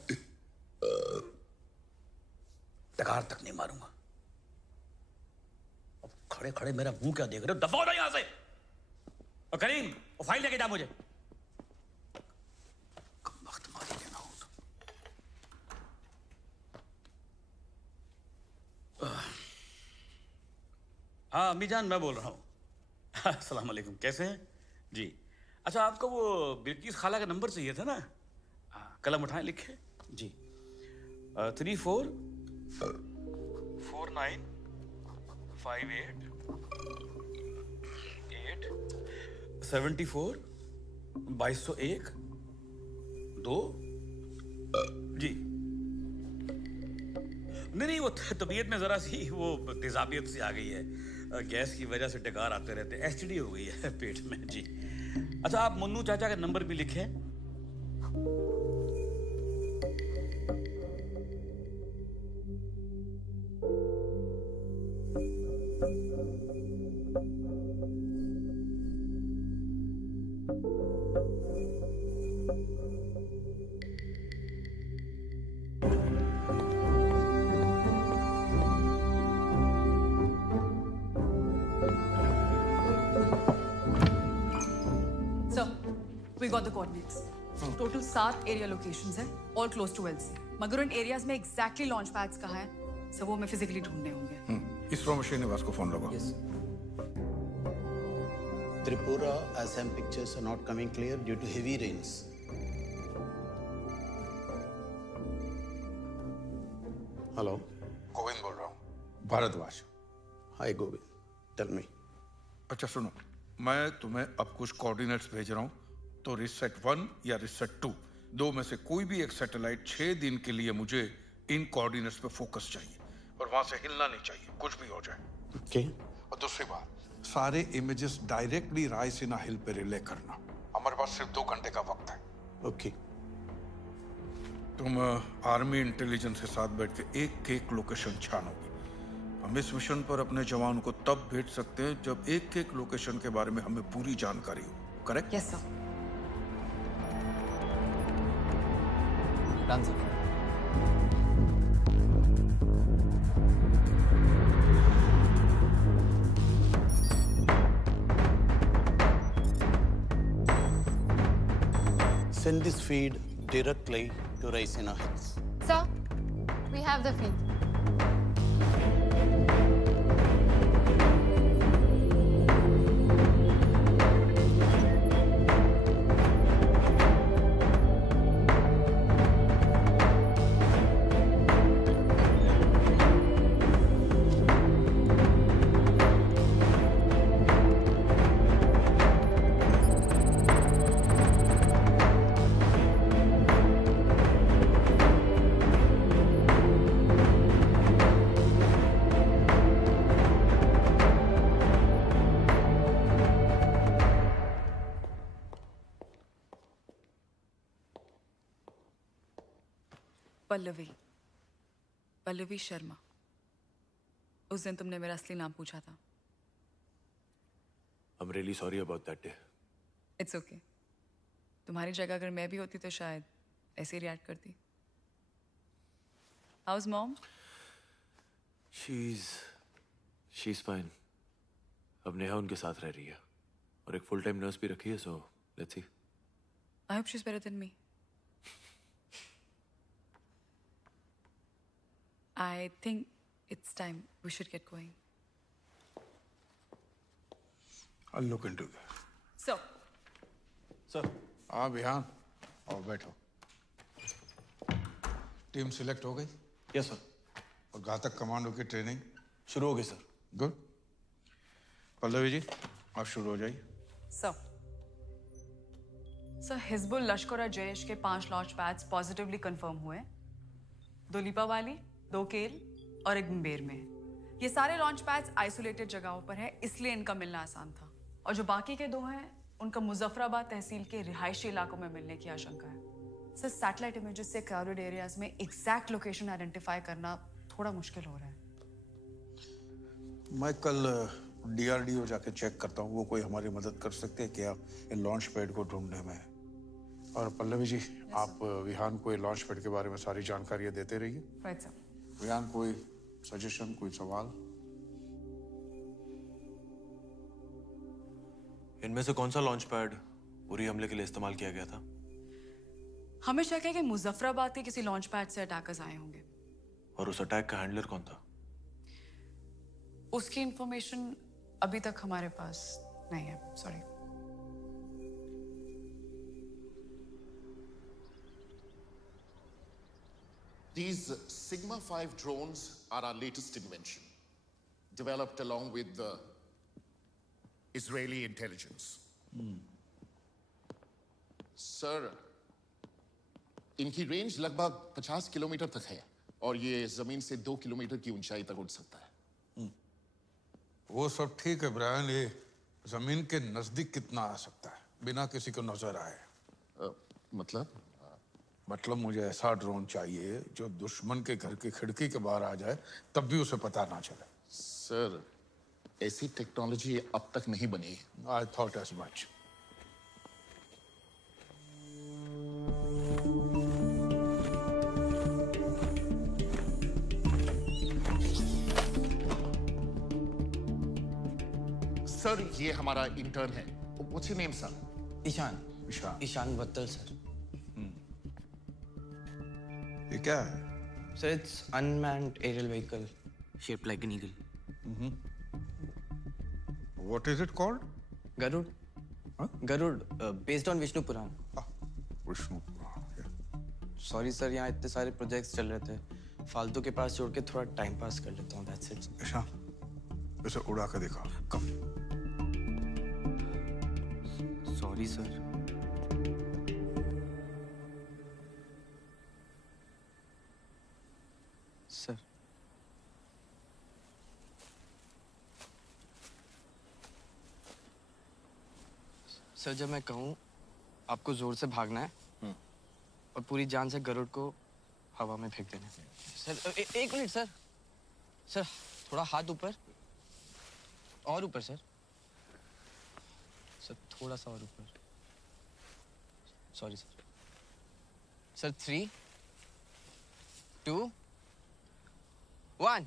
टकार तक नहीं मारूंगा। अब खड़े खड़े मेरा मुंह क्या देख रहे हो? दफा हो यहां से। और करीम, वो फाइल लेके जा मुझे। कम वक्त मारी देना हो तो। हाँ अम्मी जान, मैं बोल रहा हूँ। अस्सलाम वालेकुम, कैसे हैं जी? अच्छा, आपको वो बिल्किस खाला का नंबर चाहिए था ना? कलम उठाएं, लिखे जी। 344958 2201 2 जी। नहीं, वो तबीयत में जरा सी वो तेजाबियत सी आ गई है, गैस की वजह से डकार आते रहते, एसटीडी हो गई है पेट में जी। अच्छा, आप मुन्नू चाचा का नंबर भी लिखें। We got the coordinates. Total 7 area locations हैं, all close to LC. मगर उन एरियाज में exactly launch pads कहाँ हैं, सब वो मैं physically ढूंढने होंगे। इसरो में श्रीनिवास को फोन लगाओ। Tripura Assam pictures are not coming clear due to heavy rains. Hello. Govind बोल रहा हूँ, Bhardwaj. Hi Govind, tell me. अच्छा सुनो, मैं तुम्हें अब कुछ कोऑर्डिनेट्स भेज रहा हूँ, तो रिसेट 1 या रिसेट 2 दो में से कोई भी एक सैटेलाइट 6 दिन के लिए मुझे इन कोऑर्डिनेट्स पे फोकस चाहिए, और वहां से हिलना नहीं चाहिए, कुछ भी हो जाए। Okay. और दूसरी बात, सारे इमेजेस डायरेक्टली रायसीना हिल पे रिले करना। हमारे पास सिर्फ 2 घंटे का वक्त है। Okay. तुम आर्मी इंटेलिजेंस के साथ बैठ के एक लोकेशन छानोगी। हम इस मिशन पर अपने जवानों को तब भेज सकते हैं जब एक लोकेशन के बारे में हमें पूरी जानकारी हो। Correct? Yes sir. Done sir. Send this feed directly to Raisina Hills. Sir, we have the feed. Pallavi Sharma. उस दिन तुमने मेरा असली नाम पूछा था। I'm really sorry about that day. It's okay. तुम्हारी जगह अगर मैं भी होती तो शायद ऐसे ही रिएक्ट करती। How's mom? She's fine. अब नेहा उनके साथ रह रही है और एक फुल टाइम नर्स भी रखी है, so let's see. I hope she's better than me. I think it's time we should get going. I'll look into that. So. Sir. हाँ बिहान, और बैठो। टीम सिलेक्ट हो गई? Yes sir. और घातक कमांडो की ट्रेनिंग शुरू हो गई सर। गुड। पल्लवी जी, आप शुरू हो जाइए। सर हिजबुल लश्कर और जैश के 5 लॉन्च पैड्स पॉजिटिवली कंफर्म हुए। 2 लिपावाली, 2 केल और 1 मुंबेर में। ये सारे लॉन्च पैड्स आइसोलेटेड जगहों पर है, इसलिए इनका मिलना आसान था। और जो बाकी के 2 हैं उनका मुजफ्फराबाद तहसील के रिहायशी इलाकों में मिलने की आशंका है। सर सैटेलाइट इमेजेस से क्राउडेड एरियाज में एग्जैक्ट लोकेशन आइडेंटिफाई करना थोड़ा मुश्किल हो रहा है। मैं कल DRDO जाके चेक करता हूँ, वो कोई हमारी मदद कर सकते हैं क्या इन लॉन्च पैड को ढूंढने में। और पल्लवी जी, आप विहान को लॉन्च पैड के बारे में सारी जानकारियां देते रहिए। Right sir. विहान, कोई सजेशन, कोई सवाल? इनमें से कौन सा लॉन्च पैड उरी हमले के लिए इस्तेमाल किया गया था? हमें शक है कि मुजफ्फराबाद के किसी लॉन्च पैड से अटैकर्स आए होंगे। और उस अटैक का हैंडलर कौन था? उसकी इंफॉर्मेशन अभी तक हमारे पास नहीं है, sorry. These Sigma 5 drones are our latest invention, developed along with the Israeli intelligence. Sir, इनकी रेंज लगभग 50 किलोमीटर तक है और ये जमीन से 2 किलोमीटर की ऊंचाई तक उड़ सकता है। वो सब ठीक है ब्रायन, ये जमीन के नजदीक कितना आ सकता है बिना किसी को नजर आए? मतलब मुझे ऐसा ड्रोन चाहिए जो दुश्मन के घर की खिड़की के बाहर आ जाए तब भी उसे पता ना चले। सर, ऐसी टेक्नोलॉजी अब तक नहीं बनी। I thought as much. Sir, ये हमारा इंटर्न है। What's your name, sir? Ishaan Battal sir. ये क्या है? Sir, it's unmanned aerial vehicle shaped like an eagle. What is it called? Garud. Garud, based on Vishnu Puran. Vishnu Purana. Sorry sir, यहाँ इतने सारे projects चल रहे थे, फालतू के पास छोड़ के थोड़ा टाइम पास कर लेता हूँ, that's it. ईशान, इसे उड़ा के दिखा। कम। Sorry sir. सर सर जब मैं कहूँ आपको जोर से भागना है और पूरी जान से गरुड़ को हवा में फेंक देना है। सर एक मिनट सर। सर थोड़ा हाथ ऊपर और ऊपर सर। सर थोड़ा सा और ऊपर। Sorry sir. Sir 3, 2, 1।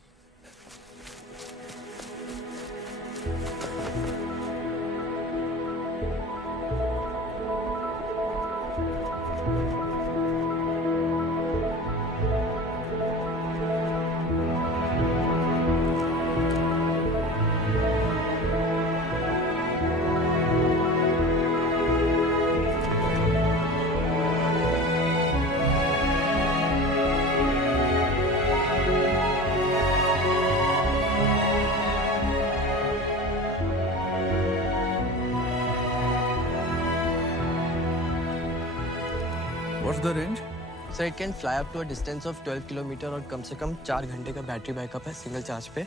What's the range? Sir, it can fly up to a distance of 12 kilometre और कम से कम 4 घंटे का बैटरी बैकअप है सिंगल चार्ज पे।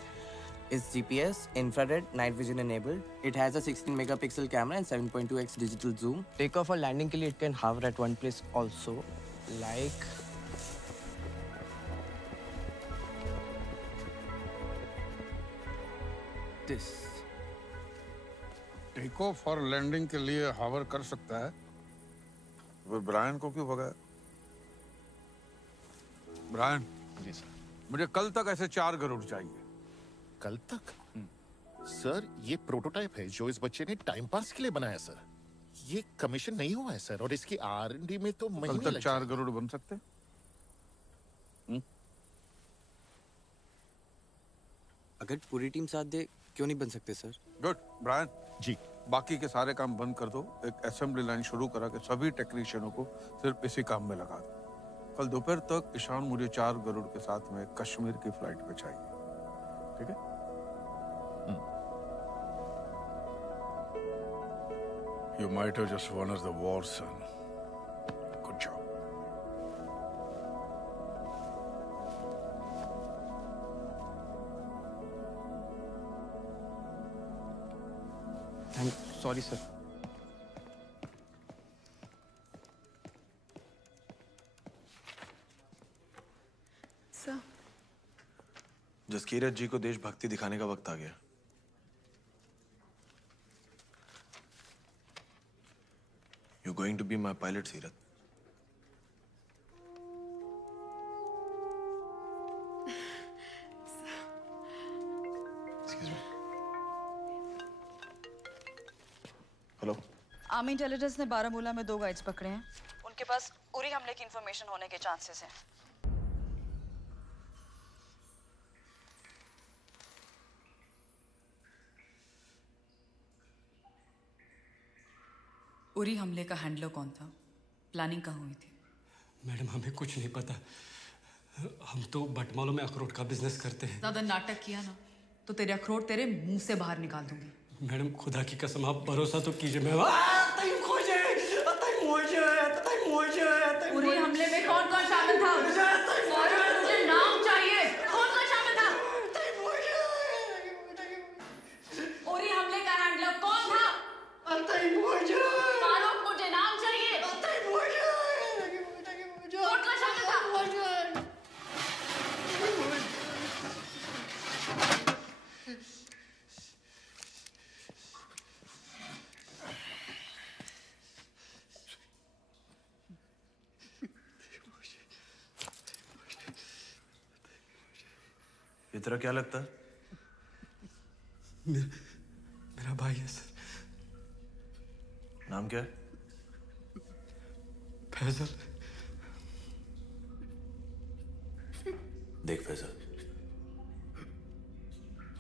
It's GPS, infrared, night vision enabled. It has a 16 megapixel camera and 7.2x digital zoom. Take off और landing के लिए it can hover at one place also, like this. Take off और landing के लिए हावर कर सकता है, वो ब्रायन को क्यों भगाया? ब्रायन। जी सर। मुझे कल तक ऐसे 4 गरुड़ चाहिए। कल तक? सर, ये प्रोटोटाइप है जो इस बच्चे ने टाइम पास के लिए बनाया सर। ये कमीशन नहीं हुआ है सर और इसकी R&D में तो महीने कल तक 4 गरुड़ बन सकते? अगर पूरी टीम साथ दे क्यों नहीं बन सकते सर? गुड ब्रायन जी। बाकी के सारे काम बंद कर दो, एक असेंबली लाइन शुरू करा के सभी टेक्नीशियनों को सिर्फ इसी काम में लगा दो। कल दोपहर तक ईशान मुझे 4 गरुड़ के साथ में कश्मीर की फ्लाइट पे चाहिए, ठीक है? You might have just won us the war, son. Good job. I'm sorry, sir. Sir, Jaskirat ji को देशभक्ति दिखाने का वक्त आ गया। You're going to be my pilot, Seerat. Excuse me. Hello. Army intelligence ने बारामूला में 2 गाइड्स पकड़े हैं। उनके पास उरी हमले की इंफॉर्मेशन होने के चांसेस हैं। उरी हमले का हैंडलर कौन था? प्लानिंग कहाँ हुई थी? मैडम हमें कुछ नहीं पता। हम तो बटमालों में अखरोट का बिजनेस करते हैं। ज्यादा नाटक किया ना तो तेरे अखरोट तेरे मुंह से बाहर निकाल दूंगी। मैडम खुदा की कसम आप भरोसा तो कीजिए। मैं उरी हमले में कौन कौन शामिल था? मुझे नाम चाहिए। कौन कौन शामिल था? उरी हमले का हैंडलर कौन था? फारूक, मुझे नाम चाहिए। कौन कौन शामिल था? ये तेरा क्या लगता है? मेरा भाई है सर। नाम क्या है? फैजल। देख फैजल,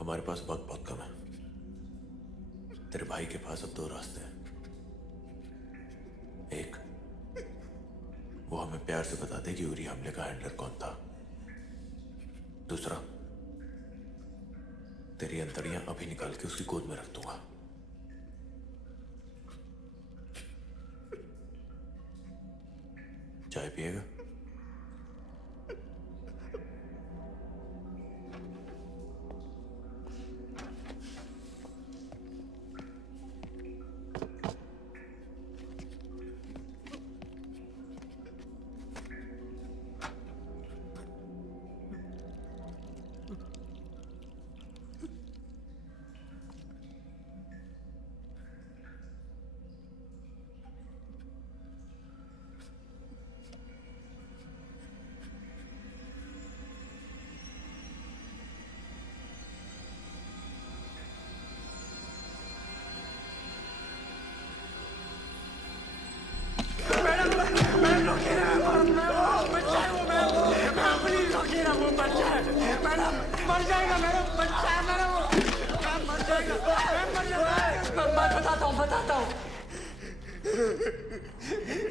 हमारे पास वक्त बहुत कम है। तेरे भाई के पास अब 2 रास्ते हैं। एक, वो हमें प्यार से बता दे कि उरी हमले का हैंडलर कौन था। दूसरा, तेरी अंतड़ियां अभी निकाल के उसकी गोद में रख दूंगा। चाय पिएगा? बताता हूँ।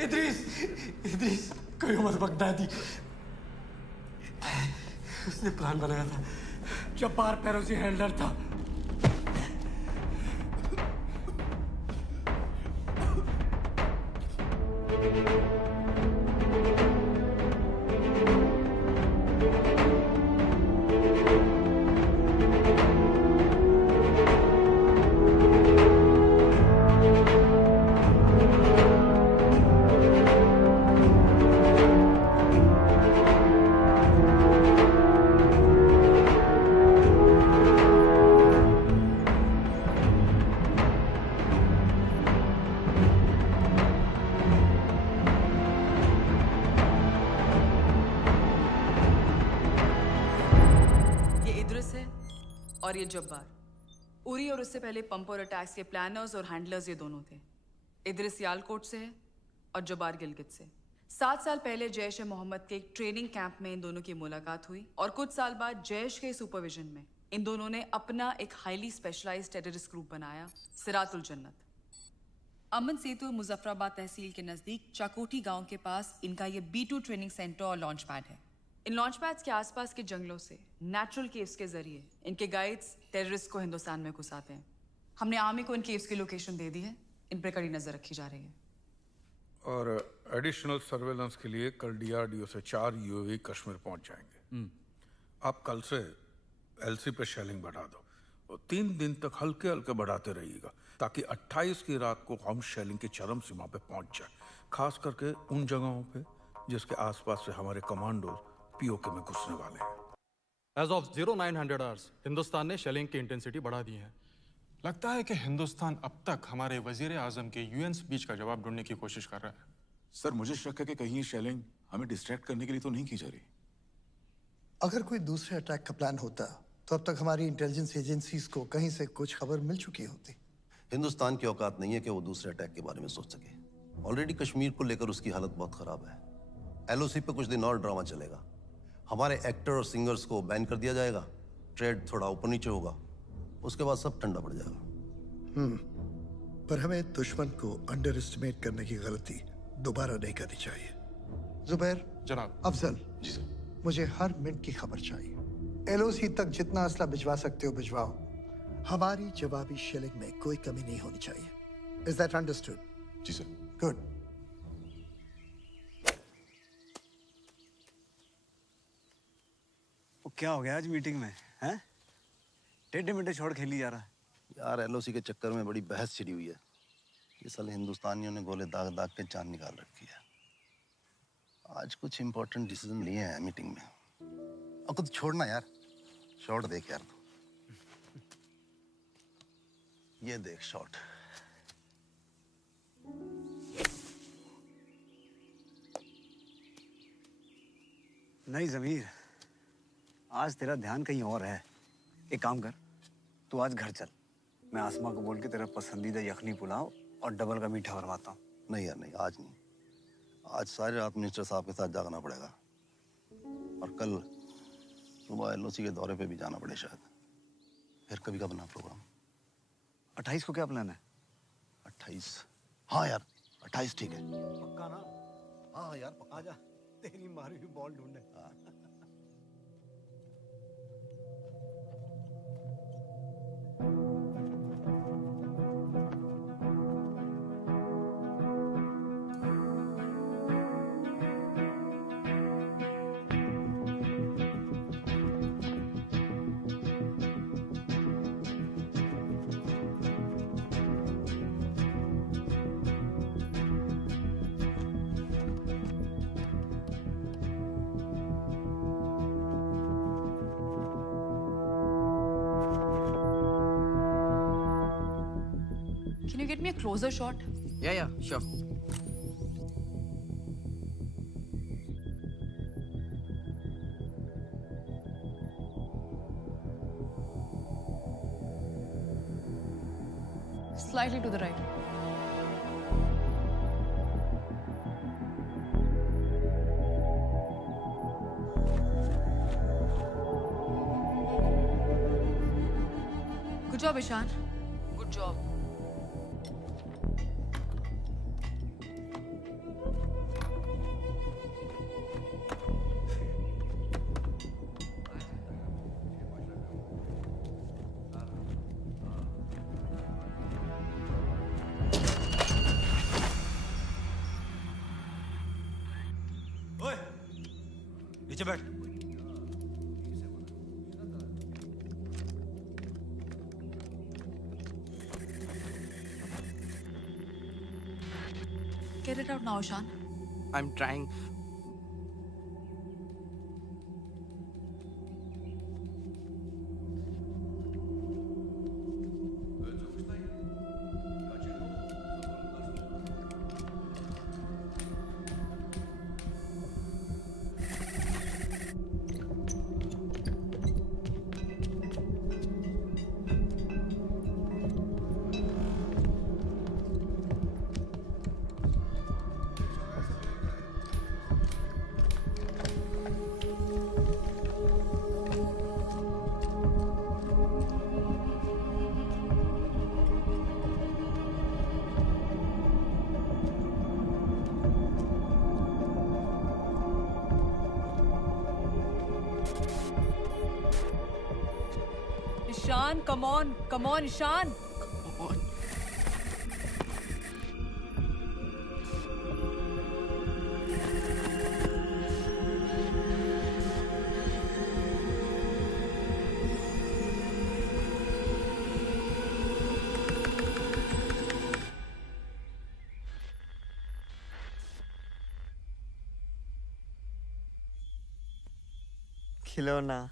इद्रीस कोई मत बगदादी। उसने प्लान बनाया था। जब्बार पेरोजी हैंडलर था। और ये जब्बार। उरी और उससे पहले पंप और अटैक्स के प्लानर्स और हैंडलर्स ये दोनों थे। इद्रिस सियालकोट से है और जब्बार गिलगित से। 7 साल पहले जैश ए मोहम्मद के एक ट्रेनिंग कैंप में इन दोनों की मुलाकात हुई और कुछ साल बाद जैश के सुपरविजन में इन दोनों ने अपना एक हाईली स्पेशलाइज्ड टेररिस्ट ग्रुप बनाया, सिरातुल जन्नत। अमन सेतु मुजफ्फराबाद तहसील के नजदीक चाकोटी गांव के पास इनका ये B2 ट्रेनिंग सेंटर और लॉन्च पैड है। इन लॉन्च पैड्स के आसपास के जंगलों से नेचुरल केव्स के जरिए इनके गाइड्स टेररिस्ट को हिंदुस्तान में घुसाते हैं। हमने आर्मी को इन केव्स की लोकेशन दे दी है। इन पर कड़ी नजर रखी जा रही है। और एडिशनल सर्वेलेंस के लिए कल डीआरडीओ से 4 यूएवी कश्मीर पहुंच जाएंगे। आप कल से एलसी पे शेलिंग बढ़ा दो और 3 दिन तक हल्के हल्के बढ़ाते रहिएगा ताकि 28 की रात को हम शेलिंग की चरम सीमा पे पहुंच जाए, खास करके उन जगहों पे जिसके आसपास से हमारे कमांडो पीओके में घुसने वाले हैं। एज ऑफ 0900 आवर्स हिंदुस्तान ने शेलिंग की इंटेंसिटी बढ़ा दी है। लगता है कि हिंदुस्तान अब तक हमारे वजीर आजम के यूएन स्पीच का जवाब ढूंढने की कोशिश कर रहा है। सर मुझे शक है कि कहीं ये शेलिंग हमें डिस्ट्रैक्ट करने के लिए तो नहीं की जा रही। अगर कोई दूसरे अटैक का प्लान होता तो अब तक हमारी इंटेलिजेंस एजेंसीज को कहीं से कुछ खबर मिल चुकी होती। हिंदुस्तान की औकात नहीं है कि वो दूसरे अटैक के बारे में सोच सके। ऑलरेडी कश्मीर को लेकर उसकी हालत बहुत खराब है। एलओसी पे कुछ दिन और ड्रामा चलेगा। हमारे एक्टर और सिंगर्स को बैन कर दिया जाएगा, ट्रेड थोड़ा ऊपर नीचे होगा, उसके बाद सब ठंडा पड़ जाएगा। पर हमें दुश्मन को अंडर एस्टिमेट करने की गलती दोबारा नहीं करनी चाहिए। जुबैर जनाब। अफजल जी सर, मुझे हर मिनट की खबर चाहिए। एलओसी तक जितना असला भिजवा सकते हो भिजवाओ। हमारी जवाबी शेलिंग में कोई कमी नहीं होनी चाहिए। Is that understood? जी सर। गुड। क्या हो गया आज मीटिंग में, हैं? टेढ़े मेढ़े छोड़ खेली जा रहा है। यार एलओसी के चक्कर में बड़ी बहस छिड़ी हुई है। ये साले हिंदुस्तानियों ने गोले दाग दाग के चांद निकाल रखी है। आज कुछ इंपॉर्टेंट डिसीजन लिए हैं मीटिंग में। और कुछ छोड़ना यार, शॉट देख यार तू। ये देख शॉट। नहीं जमीर, आज तेरा ध्यान कहीं और है। एक काम कर, तू आज घर चल, मैं आसमा को बोल के तेरा पसंदीदा यखनी पुलाव और डबल का मीठा बनवाता हूँ। नहीं यार नहीं, आज नहीं। आज सारी रात मिनिस्टर साहब के साथ जागना पड़ेगा और कल सुबह एलओसी के दौरे पे भी जाना पड़े शायद। फिर कभी का बना प्रोग्राम। 28 को क्या प्लान है? 28? हाँ यार 28 ठीक है। पक्का ना? हाँ यार पक्का। आजा, तेरी मारी हुई बॉल ढूंढने। Can you get me a closer shot? Yeah, sure. Slightly to the right. Good job, Ishan. Good job. ओए, नीचे बैठ। Get it out now, Ishan. I'm trying. Ishan, come on, Ishan. खिलौना।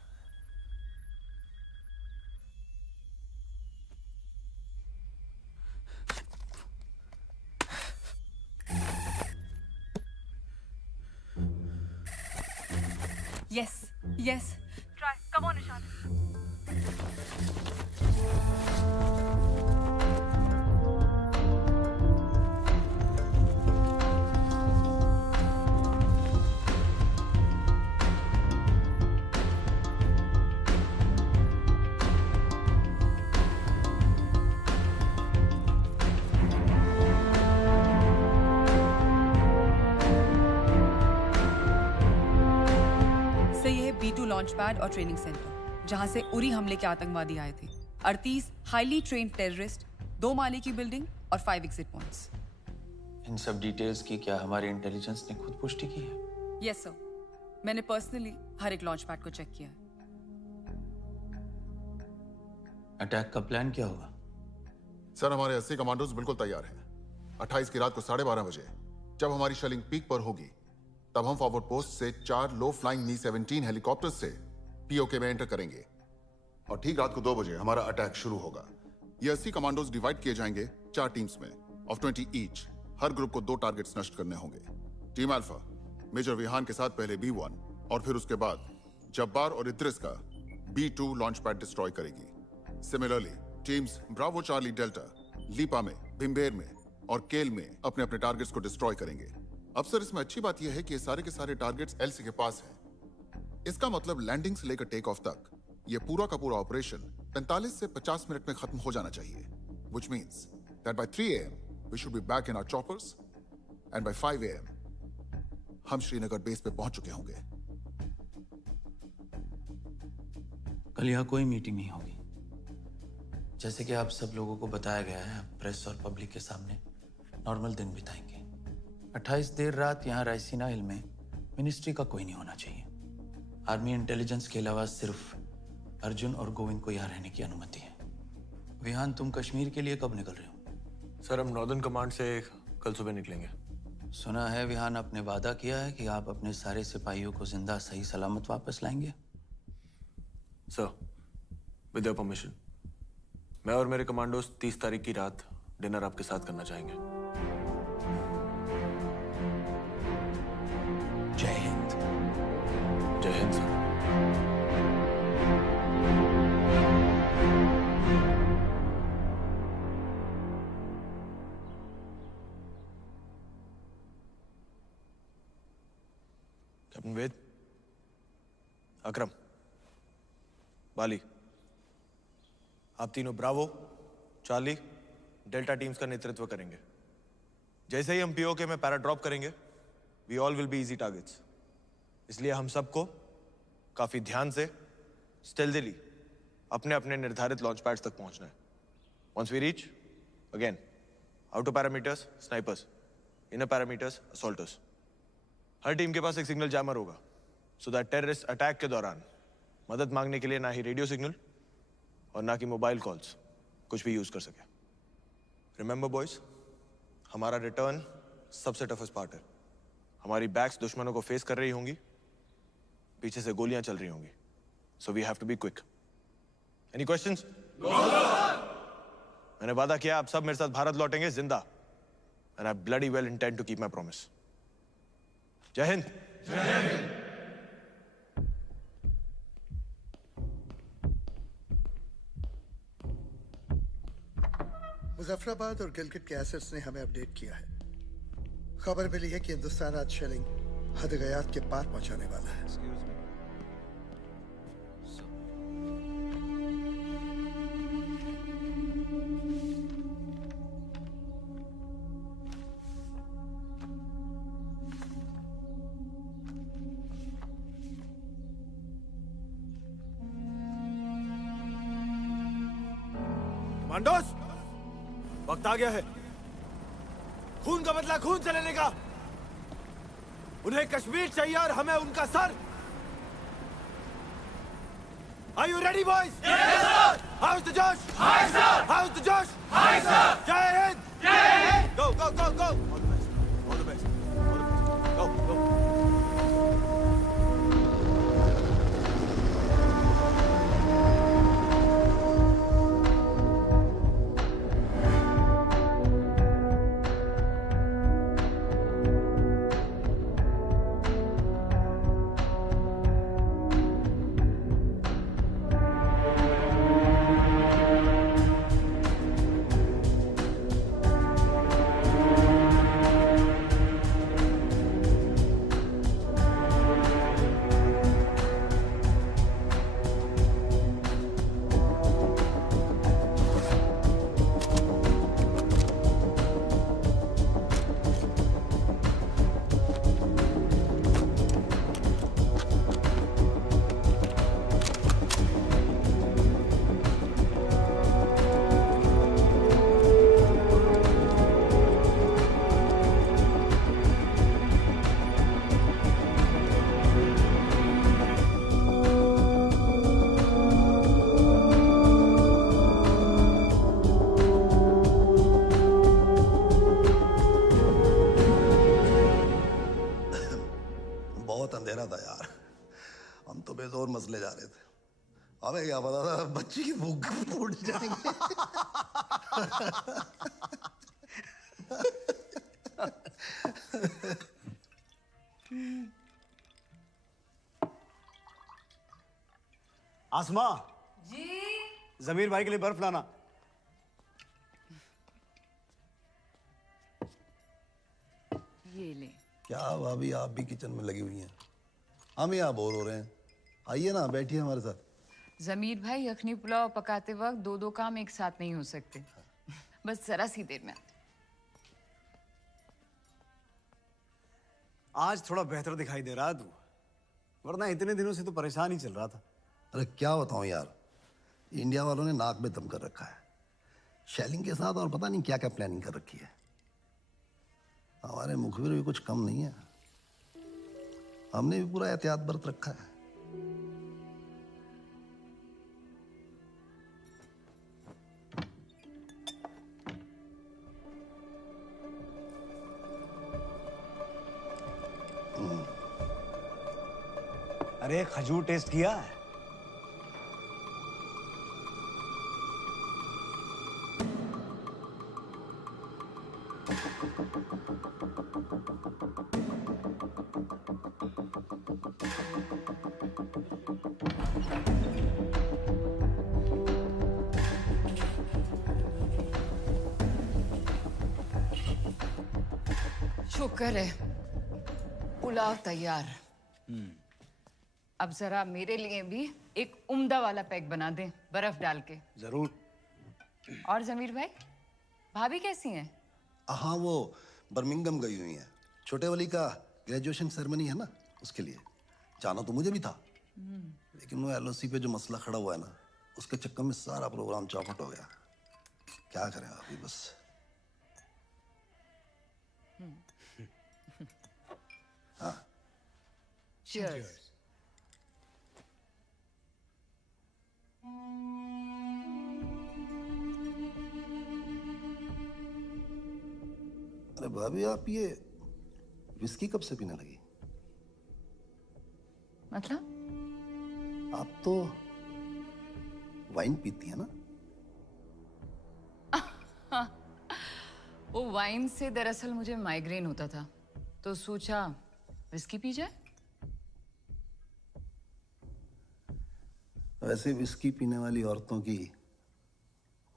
Yes, yes. Try. Come on, Ishan. B2 launch pad और training centre, जहां से उरी हमले के आतंकवादी आए थे। 38 हाईली ट्रेन्ड टेररिस्ट, 2 माले की बिल्डिंग और 5 एग्जिट पॉइंट्स। इन सब डिटेल्स की क्या हमारे इंटेलिजेंस ने खुद पुष्टि की है? यस सर, मैंने पर्सनली हर एक लॉन्च पैड को चेक किया है। अटैक का प्लान क्या होगा? सर, हमारे 80 कमांडोज बिल्कुल तैयार हैं। 28 की रात को 12:30 बजे जब हमारी शेलिंग पीक पर होगी, तब हम फॉरवर्ड पोस्ट से 4 लो फ्लाइंग मी-17 हेलीकॉप्टर से पीओके में एंटर करेंगे और ठीक रात को 2 बजे हमारा अटैक शुरू होगा। ये 80 कमांडोज डिवाइड किए जाएंगे 4 टीम्स में ऑफ 20 ईच। हर ग्रुप को 2 टारगेट्स नष्ट करने होंगे। टीम अल्फा मेजर विहान के साथ पहले B1 और फिर उसके बाद जब्बार और इद्रिस का B2 लॉन्च पैड डिस्ट्रॉय करेगी। Similarly teams bravo Charlie delta Leepa में, भिम्बेर में और केल में अपने अपने टारगेट्स को डिस्ट्रॉय करेंगे। अब सर, इसमें अच्छी बात यह है कि ये सारे के सारे टारगेट्स एलसी के पास हैं। इसका मतलब लैंडिंग से लेकर टेक ऑफ तक ये पूरा का पूरा ऑपरेशन 45 से 50 मिनट में खत्म हो जाना चाहिए। Which means that by 3 AM we should be back in our choppers and by 5 AM हम श्रीनगर बेस पे पहुंच चुके होंगे। कल यहाँ कोई मीटिंग नहीं होगी। जैसे कि आप सब लोगों को बताया गया है, प्रेस और पब्लिक के सामने नॉर्मल दिन बिताएंगे। 28 देर रात यहाँ रायसीना हिल में मिनिस्ट्री का कोई नहीं होना चाहिए। आर्मी इंटेलिजेंस के अलावा सिर्फ अर्जुन और गोविंद को यहाँ रहने की अनुमति है। विहान, तुम कश्मीर के लिए कब निकल रहे हो? सर, हम नॉर्दर्न कमांड से कल सुबह निकलेंगे। सुना है विहान आपने वादा किया है कि आप अपने सारे सिपाहियों को जिंदा सही सलामत वापस लाएंगे। सर, विद योर परमिशन, मैं और मेरे कमांडोज 30 तारीख की रात डिनर आपके साथ करना चाहेंगे। जय हिंद। जय हिंद सर। कैप्टन वेद, अकरम, बाली, आप तीनों ब्रावो, चार्ली, डेल्टा टीम्स का नेतृत्व करेंगे। जैसे ही हम पीओके में पैरा ड्रॉप करेंगे, we all will be easy targets. इसलिए हम सबको काफी ध्यान से, स्टेल्थीली अपने अपने निर्धारित लॉन्च पैड्स तक पहुंचना है। Once we reach, again outer parameters snipers, inner parameters assaulters. हर टीम के पास एक सिग्नल जैमर होगा, सो दैट टेररिस्ट अटैक के दौरान मदद मांगने के लिए ना ही रेडियो सिग्नल और ना कि मोबाइल कॉल्स कुछ भी यूज कर सके। रिमेंबर बॉयज, हमारा रिटर्न सबसे टफेस्ट पार्ट है। हमारी बैक्स दुश्मनों को फेस कर रही होंगी, पीछे से गोलियां चल रही होंगी, so we have to be quick. Any questions? मैंने वादा किया आप सब मेरे साथ भारत लौटेंगे जिंदा, and I bloody well intend to keep my promise. जय हिंद। जय हिंद। मुजफ्फराबाद और गिलगित के एसेट्स ने हमें अपडेट किया है। खबर मिली है कि हिंदुस्तान आज शेलिंग हद-ए-गयात के पार पहुंचाने वाला है। कमांडोस, वक्त आ गया है। खून का बदला खून से लेने का। उन्हें कश्मीर चाहिए और हमें उनका sir. Are you ready, boys? Yes, sir. How's the Josh? Hi, sir. How's the Josh? Hi, sir. Jai Hind. Jai Hind. Go, go, go, go. All the best. All the best. All the best. Go, go. मसले जा रहे थे। हमें क्या पता था बच्ची की भूख फूट जाएंगे। आसमा जी। जमीर भाई के लिए बर्फ लाना। ये ले। क्या भाभी आप भी किचन में लगी हुई हैं? हम यहाँ बोर हो रहे हैं, आइए ना बैठिए हमारे साथ। जमीर भाई यखनी पुलाव पकाते वक्त दो दो काम एक साथ नहीं हो सकते। बस जरा सी देर में। आज थोड़ा बेहतर दिखाई दे रहा है तू, वरना इतने दिनों से तो परेशान ही चल रहा था। अरे क्या बताऊं यार, इंडिया वालों ने नाक में दम कर रखा है। शेलिंग के साथ और पता नहीं क्या क्या प्लानिंग कर रखी है। हमारे मुखबिर भी कुछ कम नहीं है, हमने भी पूरा एहतियात बरत रखा है। अरे खजूर टेस्ट किया है? शुक्र है पुलाव तैयार। अब जरा मेरे लिए भी एक उम्दा वाला पैक बना दें बर्फ डाल के। जरूर। और जमीर भाई, भाभी कैसी हैं? हाँ वो बर्मिंघम गई हुई है, छोटे वाली का ग्रेजुएशन सेरेमनी है ना, उसके लिए जाना तो मुझे भी था, लेकिन वो एलओसी पे जो मसला खड़ा हुआ है ना, उसके चक्कर में सारा प्रोग्राम चौपट हो गया। क्या करें अभी बस। हाँ Cheers. अरे भाभी आप ये विस्की कब से पीने लगी? मतलब? आप तो वाइन पीती है ना? वो वाइन से दरअसल मुझे माइग्रेन होता था, तो सोचा विस्की पी जाए। वैसे विस्की पीने वाली औरतों की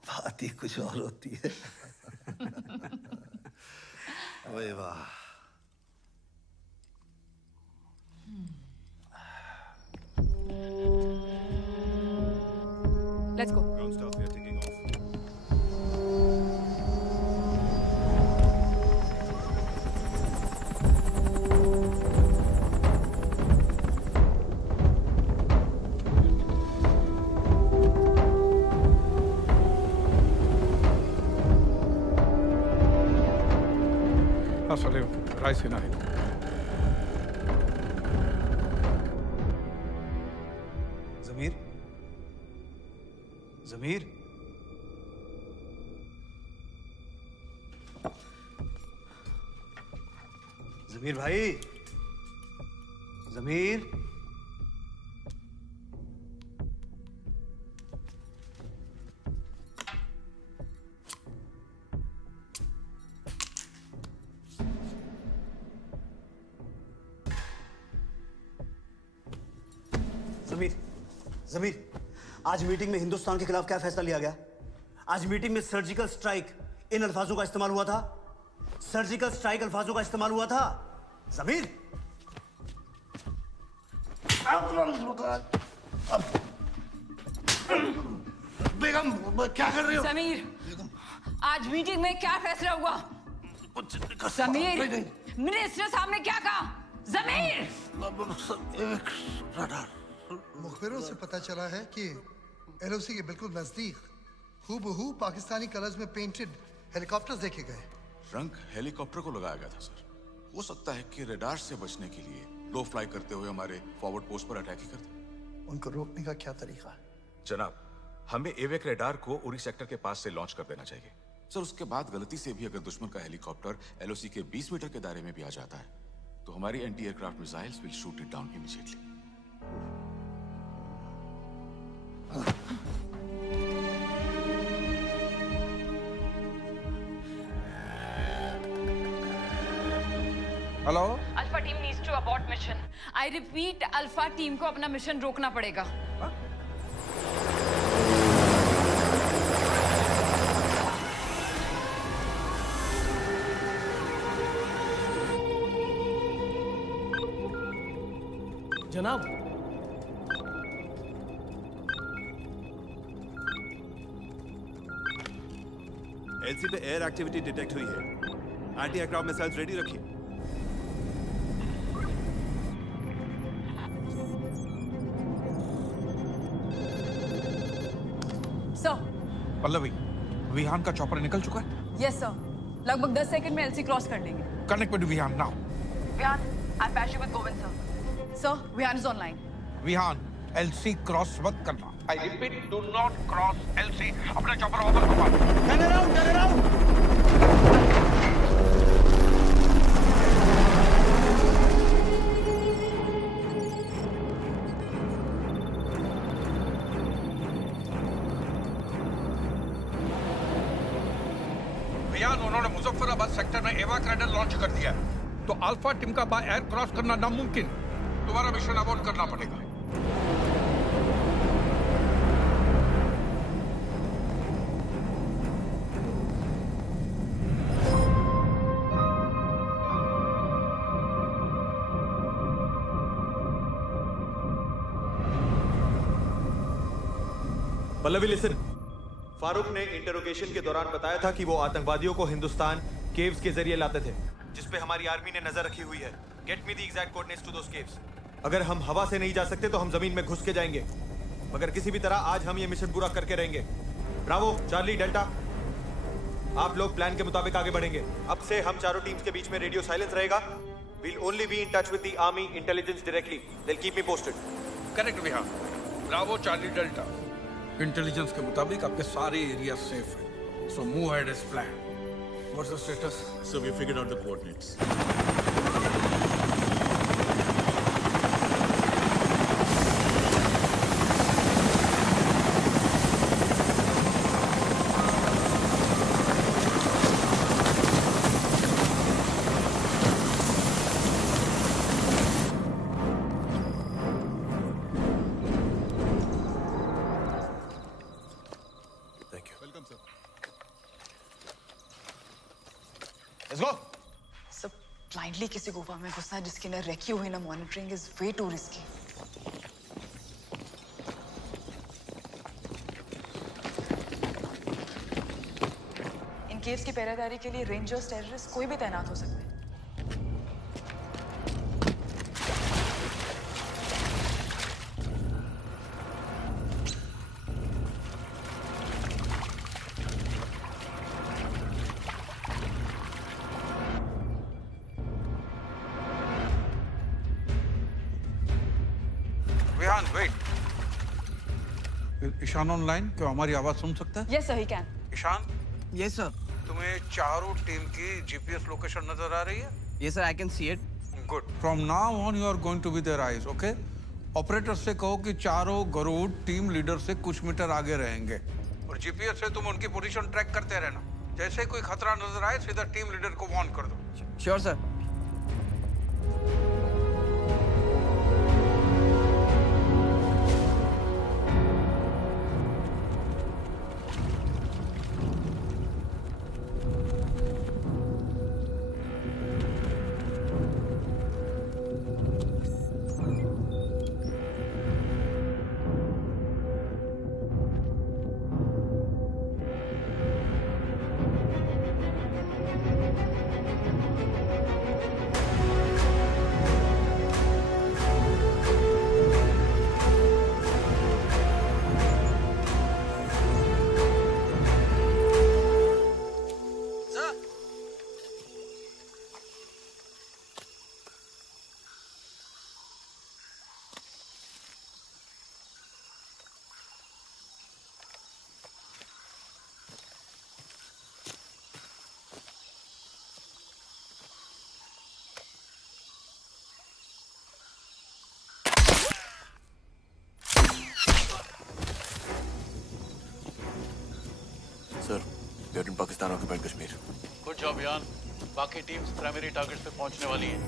बात ही कुछ और होती है। ओए वाह। Let's go. Ground staff, we are taking off. Salim, rise hinein. जमीर, जमीर, जमीर भाई, जमीर। जमीर, जमीर, आज मीटिंग में हिंदुस्तान के खिलाफ क्या फैसला लिया गया? आज मीटिंग में सर्जिकल स्ट्राइक इन अल्फाजों का इस्तेमाल हुआ था। सर्जिकल स्ट्राइक अल्फाजों का इस्तेमाल हुआ था। जमीर, बेगम क्या कर रही हो? समीर, आज मीटिंग में क्या फैसला हुआ? समीर, मिनिस्टर साहब ने क्या कहा? जमीर! मुखबिरों से पता चला है कि एलओसी के बिल्कुल नजदीक हूबहू पाकिस्तानी कलर्स में पेंटेड हेलीकॉप्टर्स देखे गए। रंग हेलीकॉप्टर को लगाया गया था सर। हो सकता है कि रडार से बचने के लिए लो फ्लाई करते हुए हमारे फॉरवर्ड पोस्ट पर अटैक ही करते। उनको रोकने का क्या तरीका है? जनाब, हमें एवेक रडार को उरी सेक्टर के पास से लॉन्च कर देना चाहिए। सर उसके बाद गलती से भी अगर दुश्मन का हेलीकॉप्टर एलओसी के 20 मीटर के दायरे में भी आ जाता है तो हमारी anti aircraft missiles will shoot it down immediately. Hello, alpha team needs to abort mission. I repeat, alpha team को अपना मिशन रोकना पड़ेगा। जनाब, एलसी पे एयर एक्टिविटी डिटेक्ट हुई है। एंटी एयरक्राफ्ट मिसाइल्स रेडी रखिए। सर, पल्लवी, विहान का चॉपर निकल चुका है? यस सर, लगभग 10 सेकंड में एलसी क्रॉस कर लेंगे। Connect with Vihaan now. Vihaan, I patch you with Govind sir. Sir, Vihaan is online. Vihaan, LC cross मत करना। I repeat, do not cross LC. अपना चॉपर ओवर घुमा। Turn around, turn around. Vihaan, उन्होंने मुजफ्फराबाद सेक्टर में एवाक राइडर लॉन्च कर दिया है, तो अल्फा टीम का बाय एयर क्रॉस करना नामुमकिन। दोबारा मिशन अबॉर्ट करना पड़ेगा। पल्लवी लिसन, फारूक ने इंटरोगेशन के दौरान बताया था कि वो आतंकवादियों को हिंदुस्तान केव्स के जरिए लाते थे, जिसपे हमारी आर्मी ने नजर रखी हुई है। Get me the exact coordinates to those caves. अगर हम हवा से नहीं जा सकते तो हम जमीन में घुस के जाएंगे, मगर किसी भी तरह आज हम ये मिशन पूरा करके रहेंगे। ब्रावो, चार्ली, डेल्टा, आप लोग प्लान के मुताबिक आगे बढ़ेंगे। अब से हम चारों टीम्स के बीच में रेडियो साइलेंस रहेगा। We'll only be in touch with the army intelligence directly. They'll keep me posted. Correct Vihaan. Bravo, Charlie, delta. Intelligence के मुताबिक आपके सारे एरिया सेफ है। So move ahead as planned. What's the status? So we figured out the coordinates. Let's go. सब blindly किसी गुफा में घुसना जिसकी न रेकी हुई न monitoring is way to risky. In caves की पहरेदारी के लिए रेंजर्स, टेररिस्ट कोई भी तैनात हो सकते हैं। विहान, वेट। ईशान ऑनलाइन, क्या हमारी आवाज सुन सकता है? Yes sir, he can. Ishaan, yes sir. तुम्हें चारों टीम की जीपीएस लोकेशन नजर आ रही है? Yes sir, I can see it. Good. From now on you are going to be their eyes, okay? Operator से कहो कि चारों गरुड़ टीम लीडर से कुछ मीटर आगे रहेंगे और जीपीएस से तुम उनकी पोजीशन ट्रैक करते रहना। जैसे कोई खतरा नजर आए सीधा टीम लीडर को वार्न कर दो। Sure sir. Unoccupied Kashmir. Good job यान। बाकी टीम्स प्राइमरी टारगेट्स पे पहुंचने वाली हैं।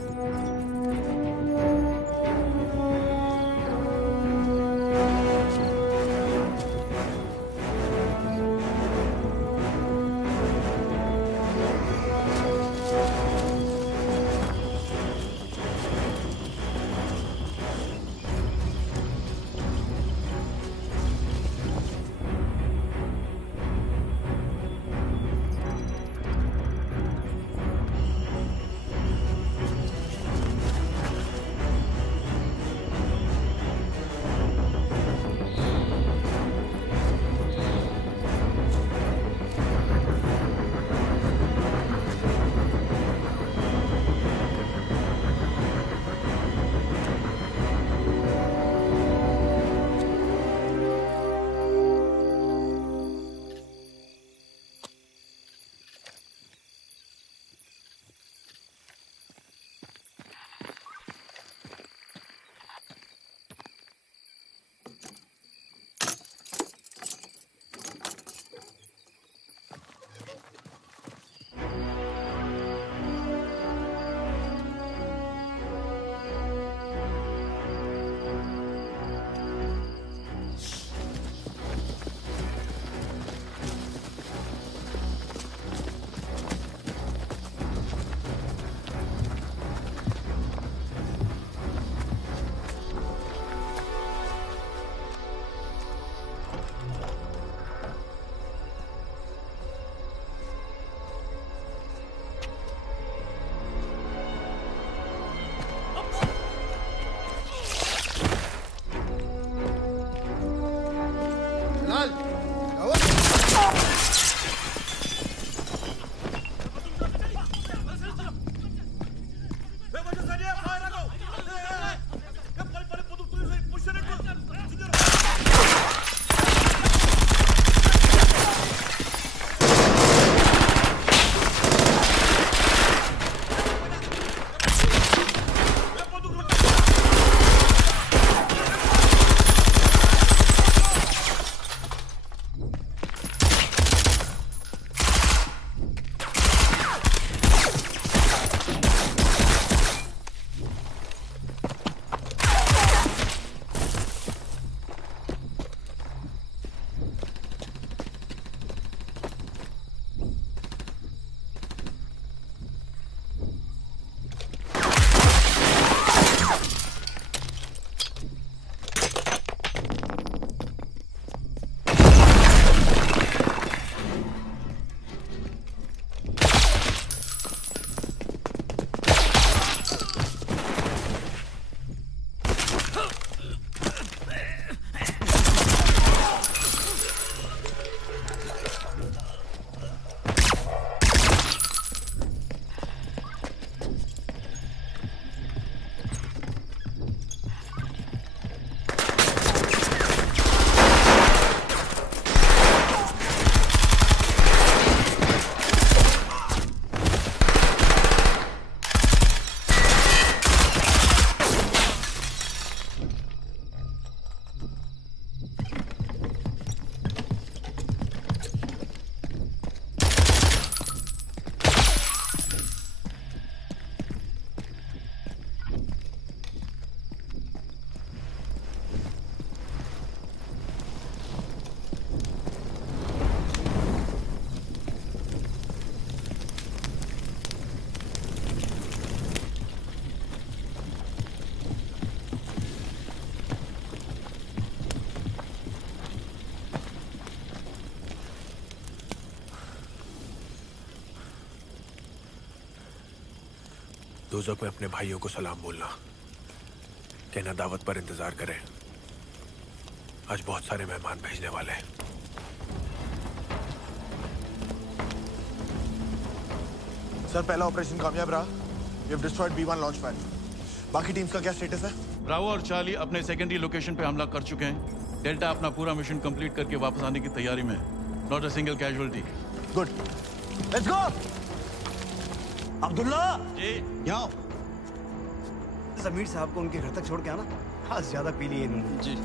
दोज़ख में अपने भाइयों को सलाम बोलना, कहना दावत पर इंतजार करें, आज बहुत सारे मेहमान भेजने वाले हैं। सर पहला ऑपरेशन कामयाब रहा। We have destroyed B1 launch pad. बाकी टीम्स का क्या स्टेटस है? ब्रावो और चार्ली अपने सेकेंडरी लोकेशन पे हमला कर चुके हैं। डेल्टा अपना पूरा मिशन कंप्लीट करके वापस आने की तैयारी में है। Not a single casualty. Good, let's go. Abdullah ji यहाँ आओ। जमीर साहब को उनके घर तक छोड़ के आना, आज ज्यादा पी लिए इन्होंने। जी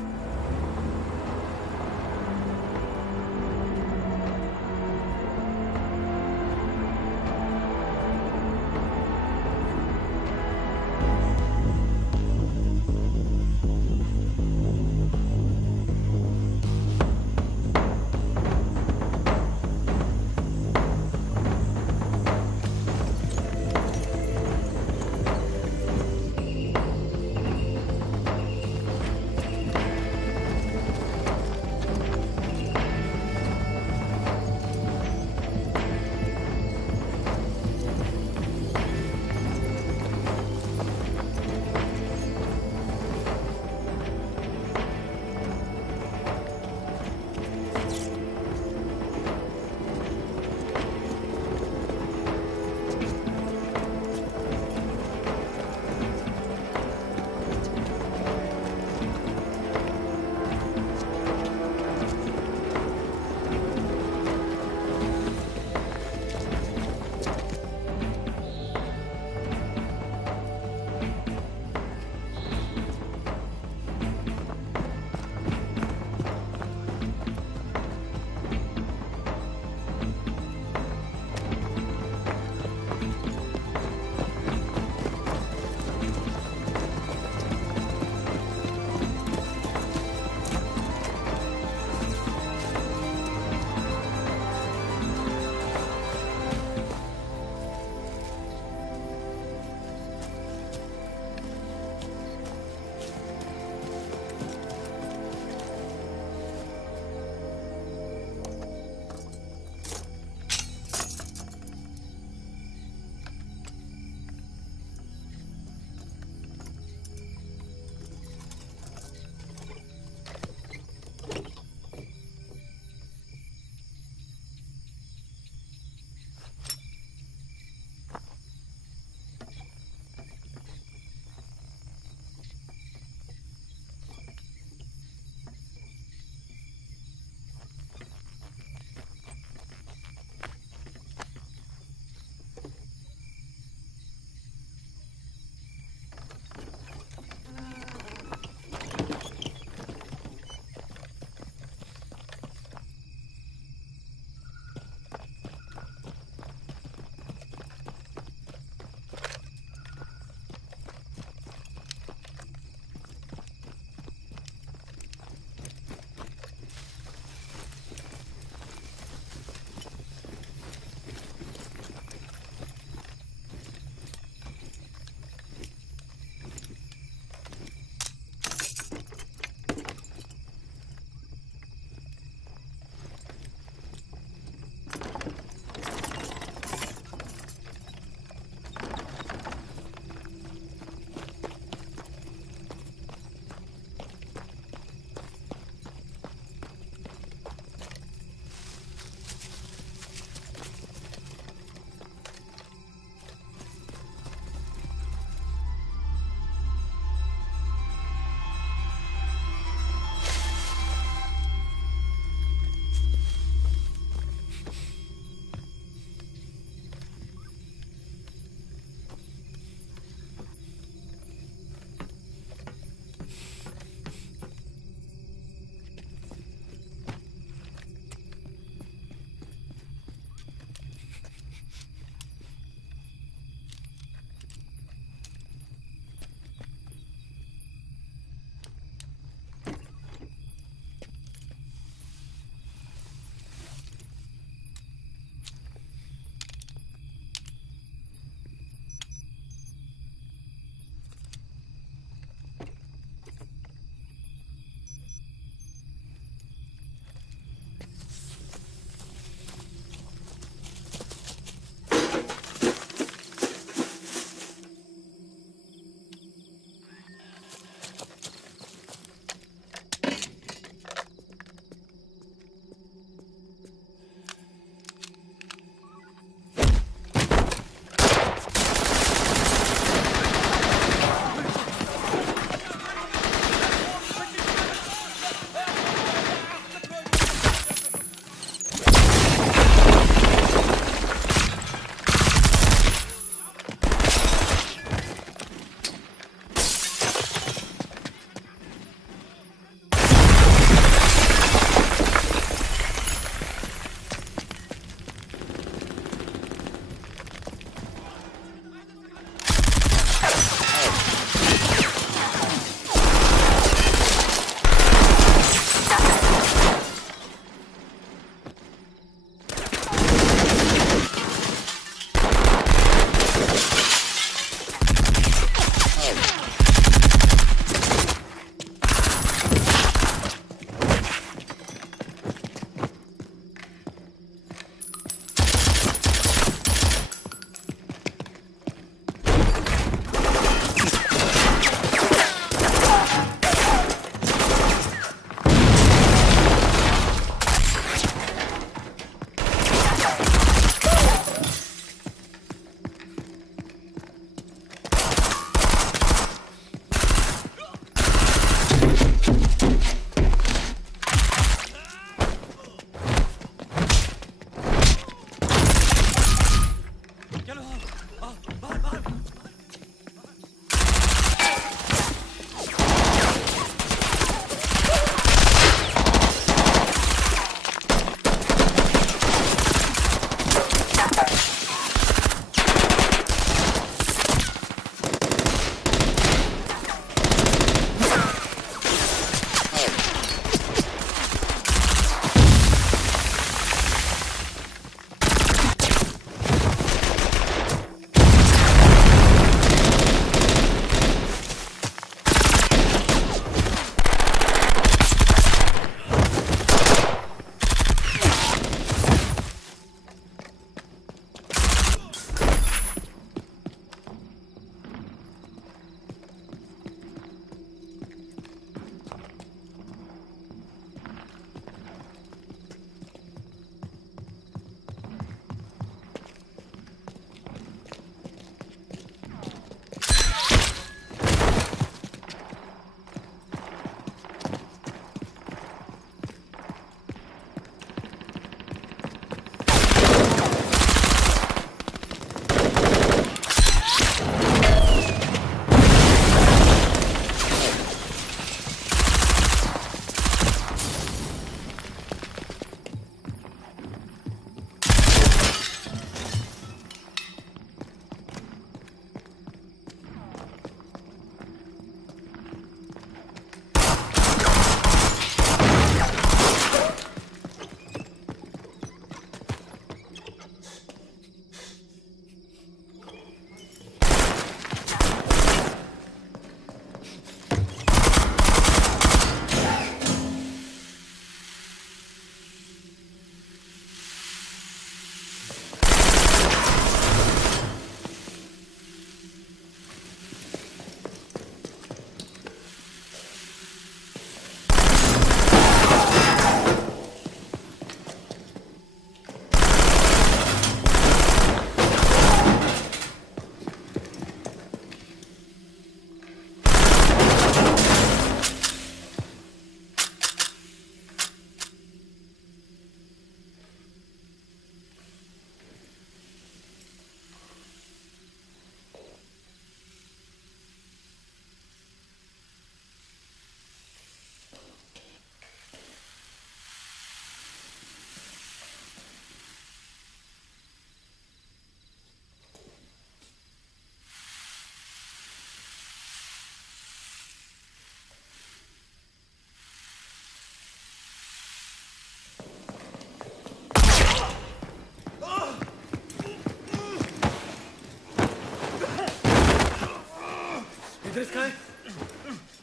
इद्रिस कहाँ है?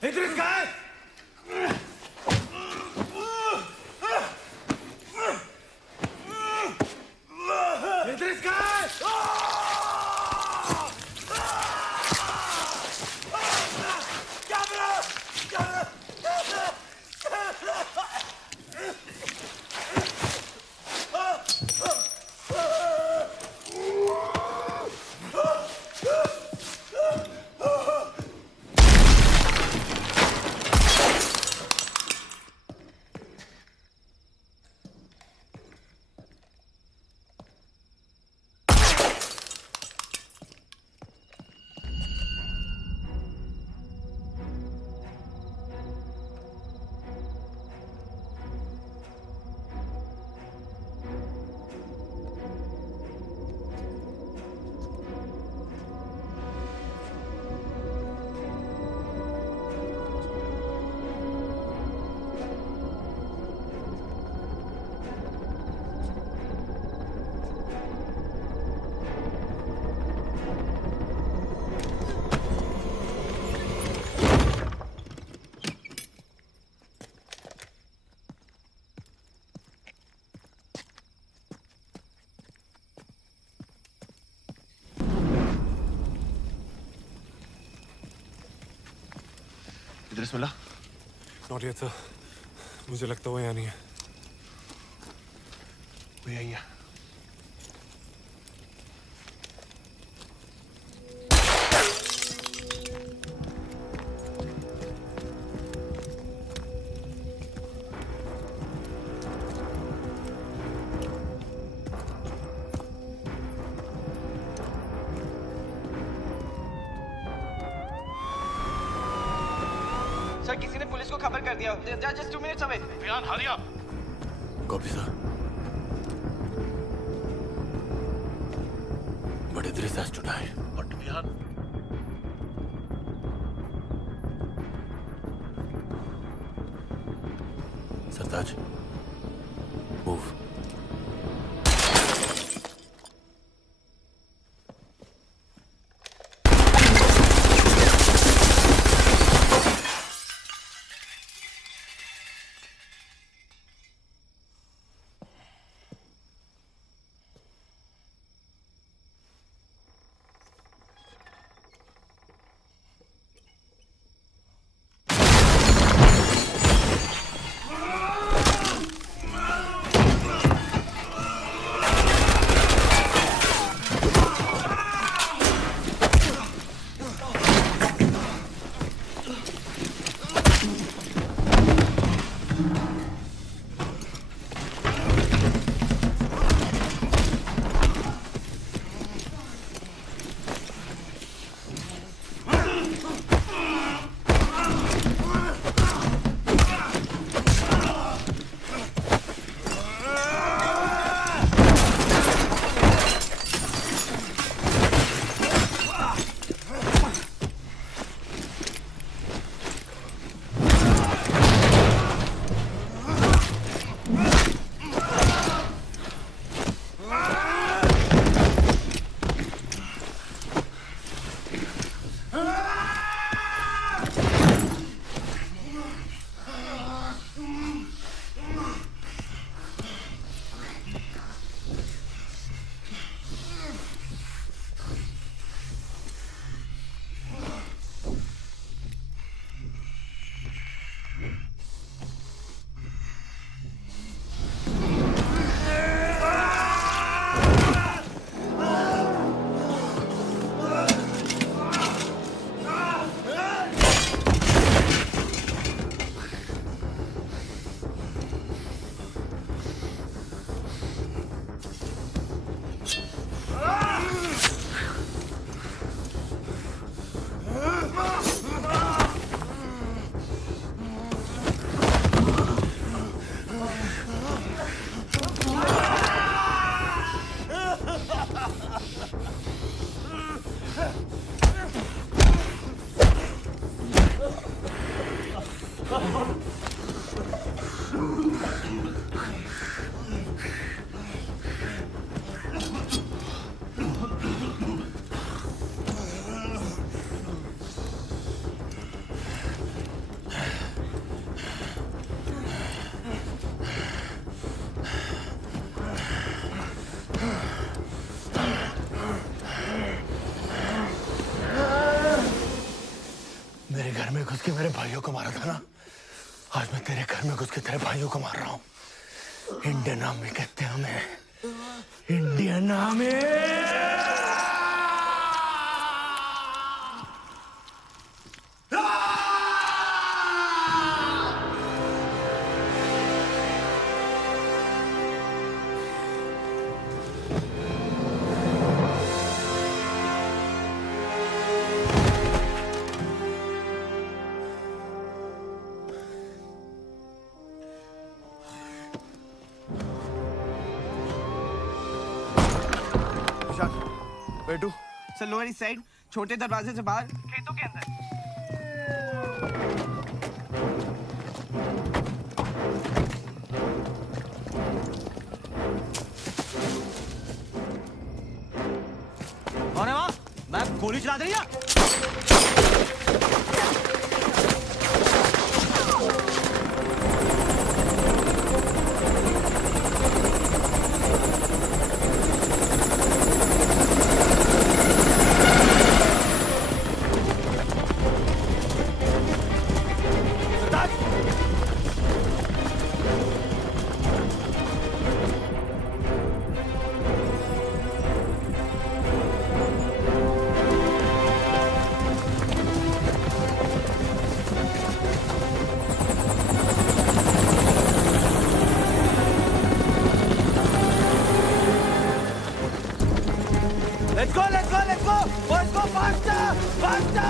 इद्रिस कहाँ है? इद्रिस कहाँ है? इद्रिस मिला? नॉट येट सर, मुझे लगता है वो यहाँ नहीं है। वो यही है। सर किसी ने पुलिस को खबर कर दिया। Just 2 minutes away. Vihaan hurry up. Copy sir. But Idris has to die. But Vihan. Sartaj, move. घर में घुस के मेरे भाइयों को मारा था ना, आज मैं तेरे घर में घुस के तेरे भाइयों को मार रहा हूँ। इंडियन आर्मी कहते हैं हमें, इंडियन आर्मी। बेटू सर, लोअर ईस्ट साइड छोटे दरवाजे से बाहर खेतों के अंदर। कौन है वहाँ? मैं गोली चला दे रही है। Let's go, let's go, let's go! Let's go faster! Faster!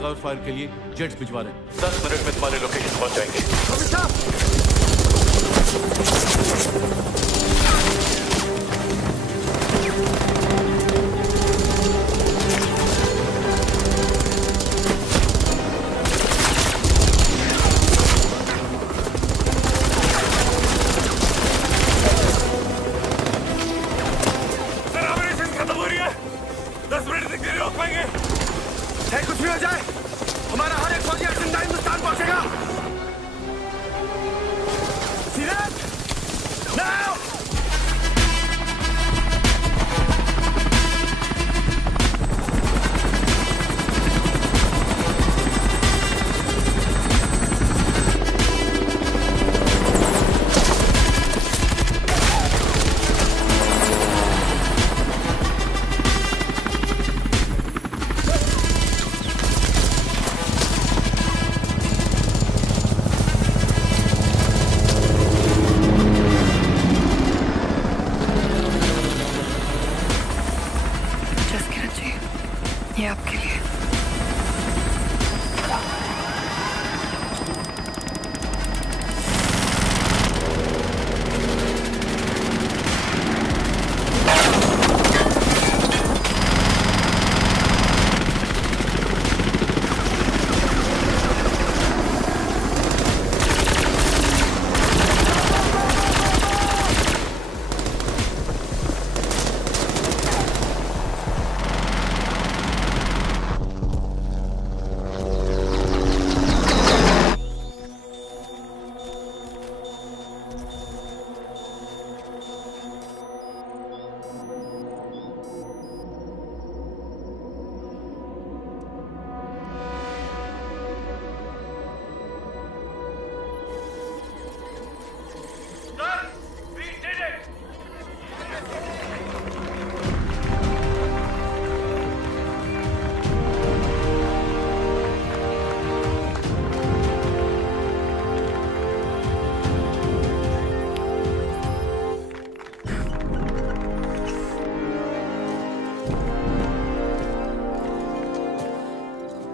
Cover fire के लिए जेट्स भिजवा रहे हैं। 10 मिनट में तुम्हारे लोकेशन पहुंच जाएंगे। सर, ऑपरेशन खत्म हो रही है। 10 मिनट तक नहीं रोक पाएंगे। चाहे कुछ भी हो जाए, हमारा हर एक फौजी जिंदा हिंदुस्तान पहुंचेगा। सीरत, नाउ! ये आपके लिए।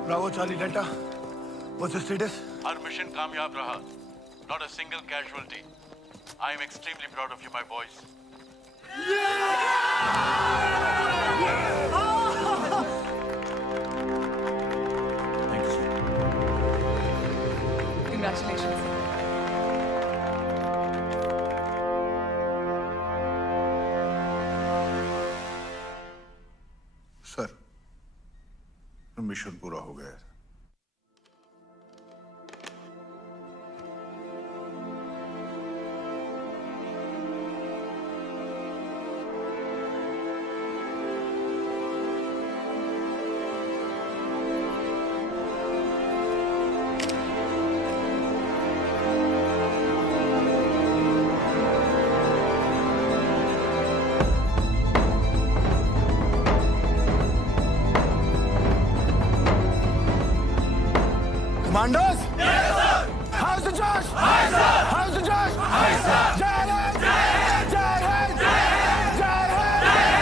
Bravo Charlie Delta. What's the status? Her mission कामयाब रहा. Not a single casualty. I am extremely proud of you, my boys. Thank you, sir. Congratulations. Sir, mission पूरा हो गया है. Commandos! Yes,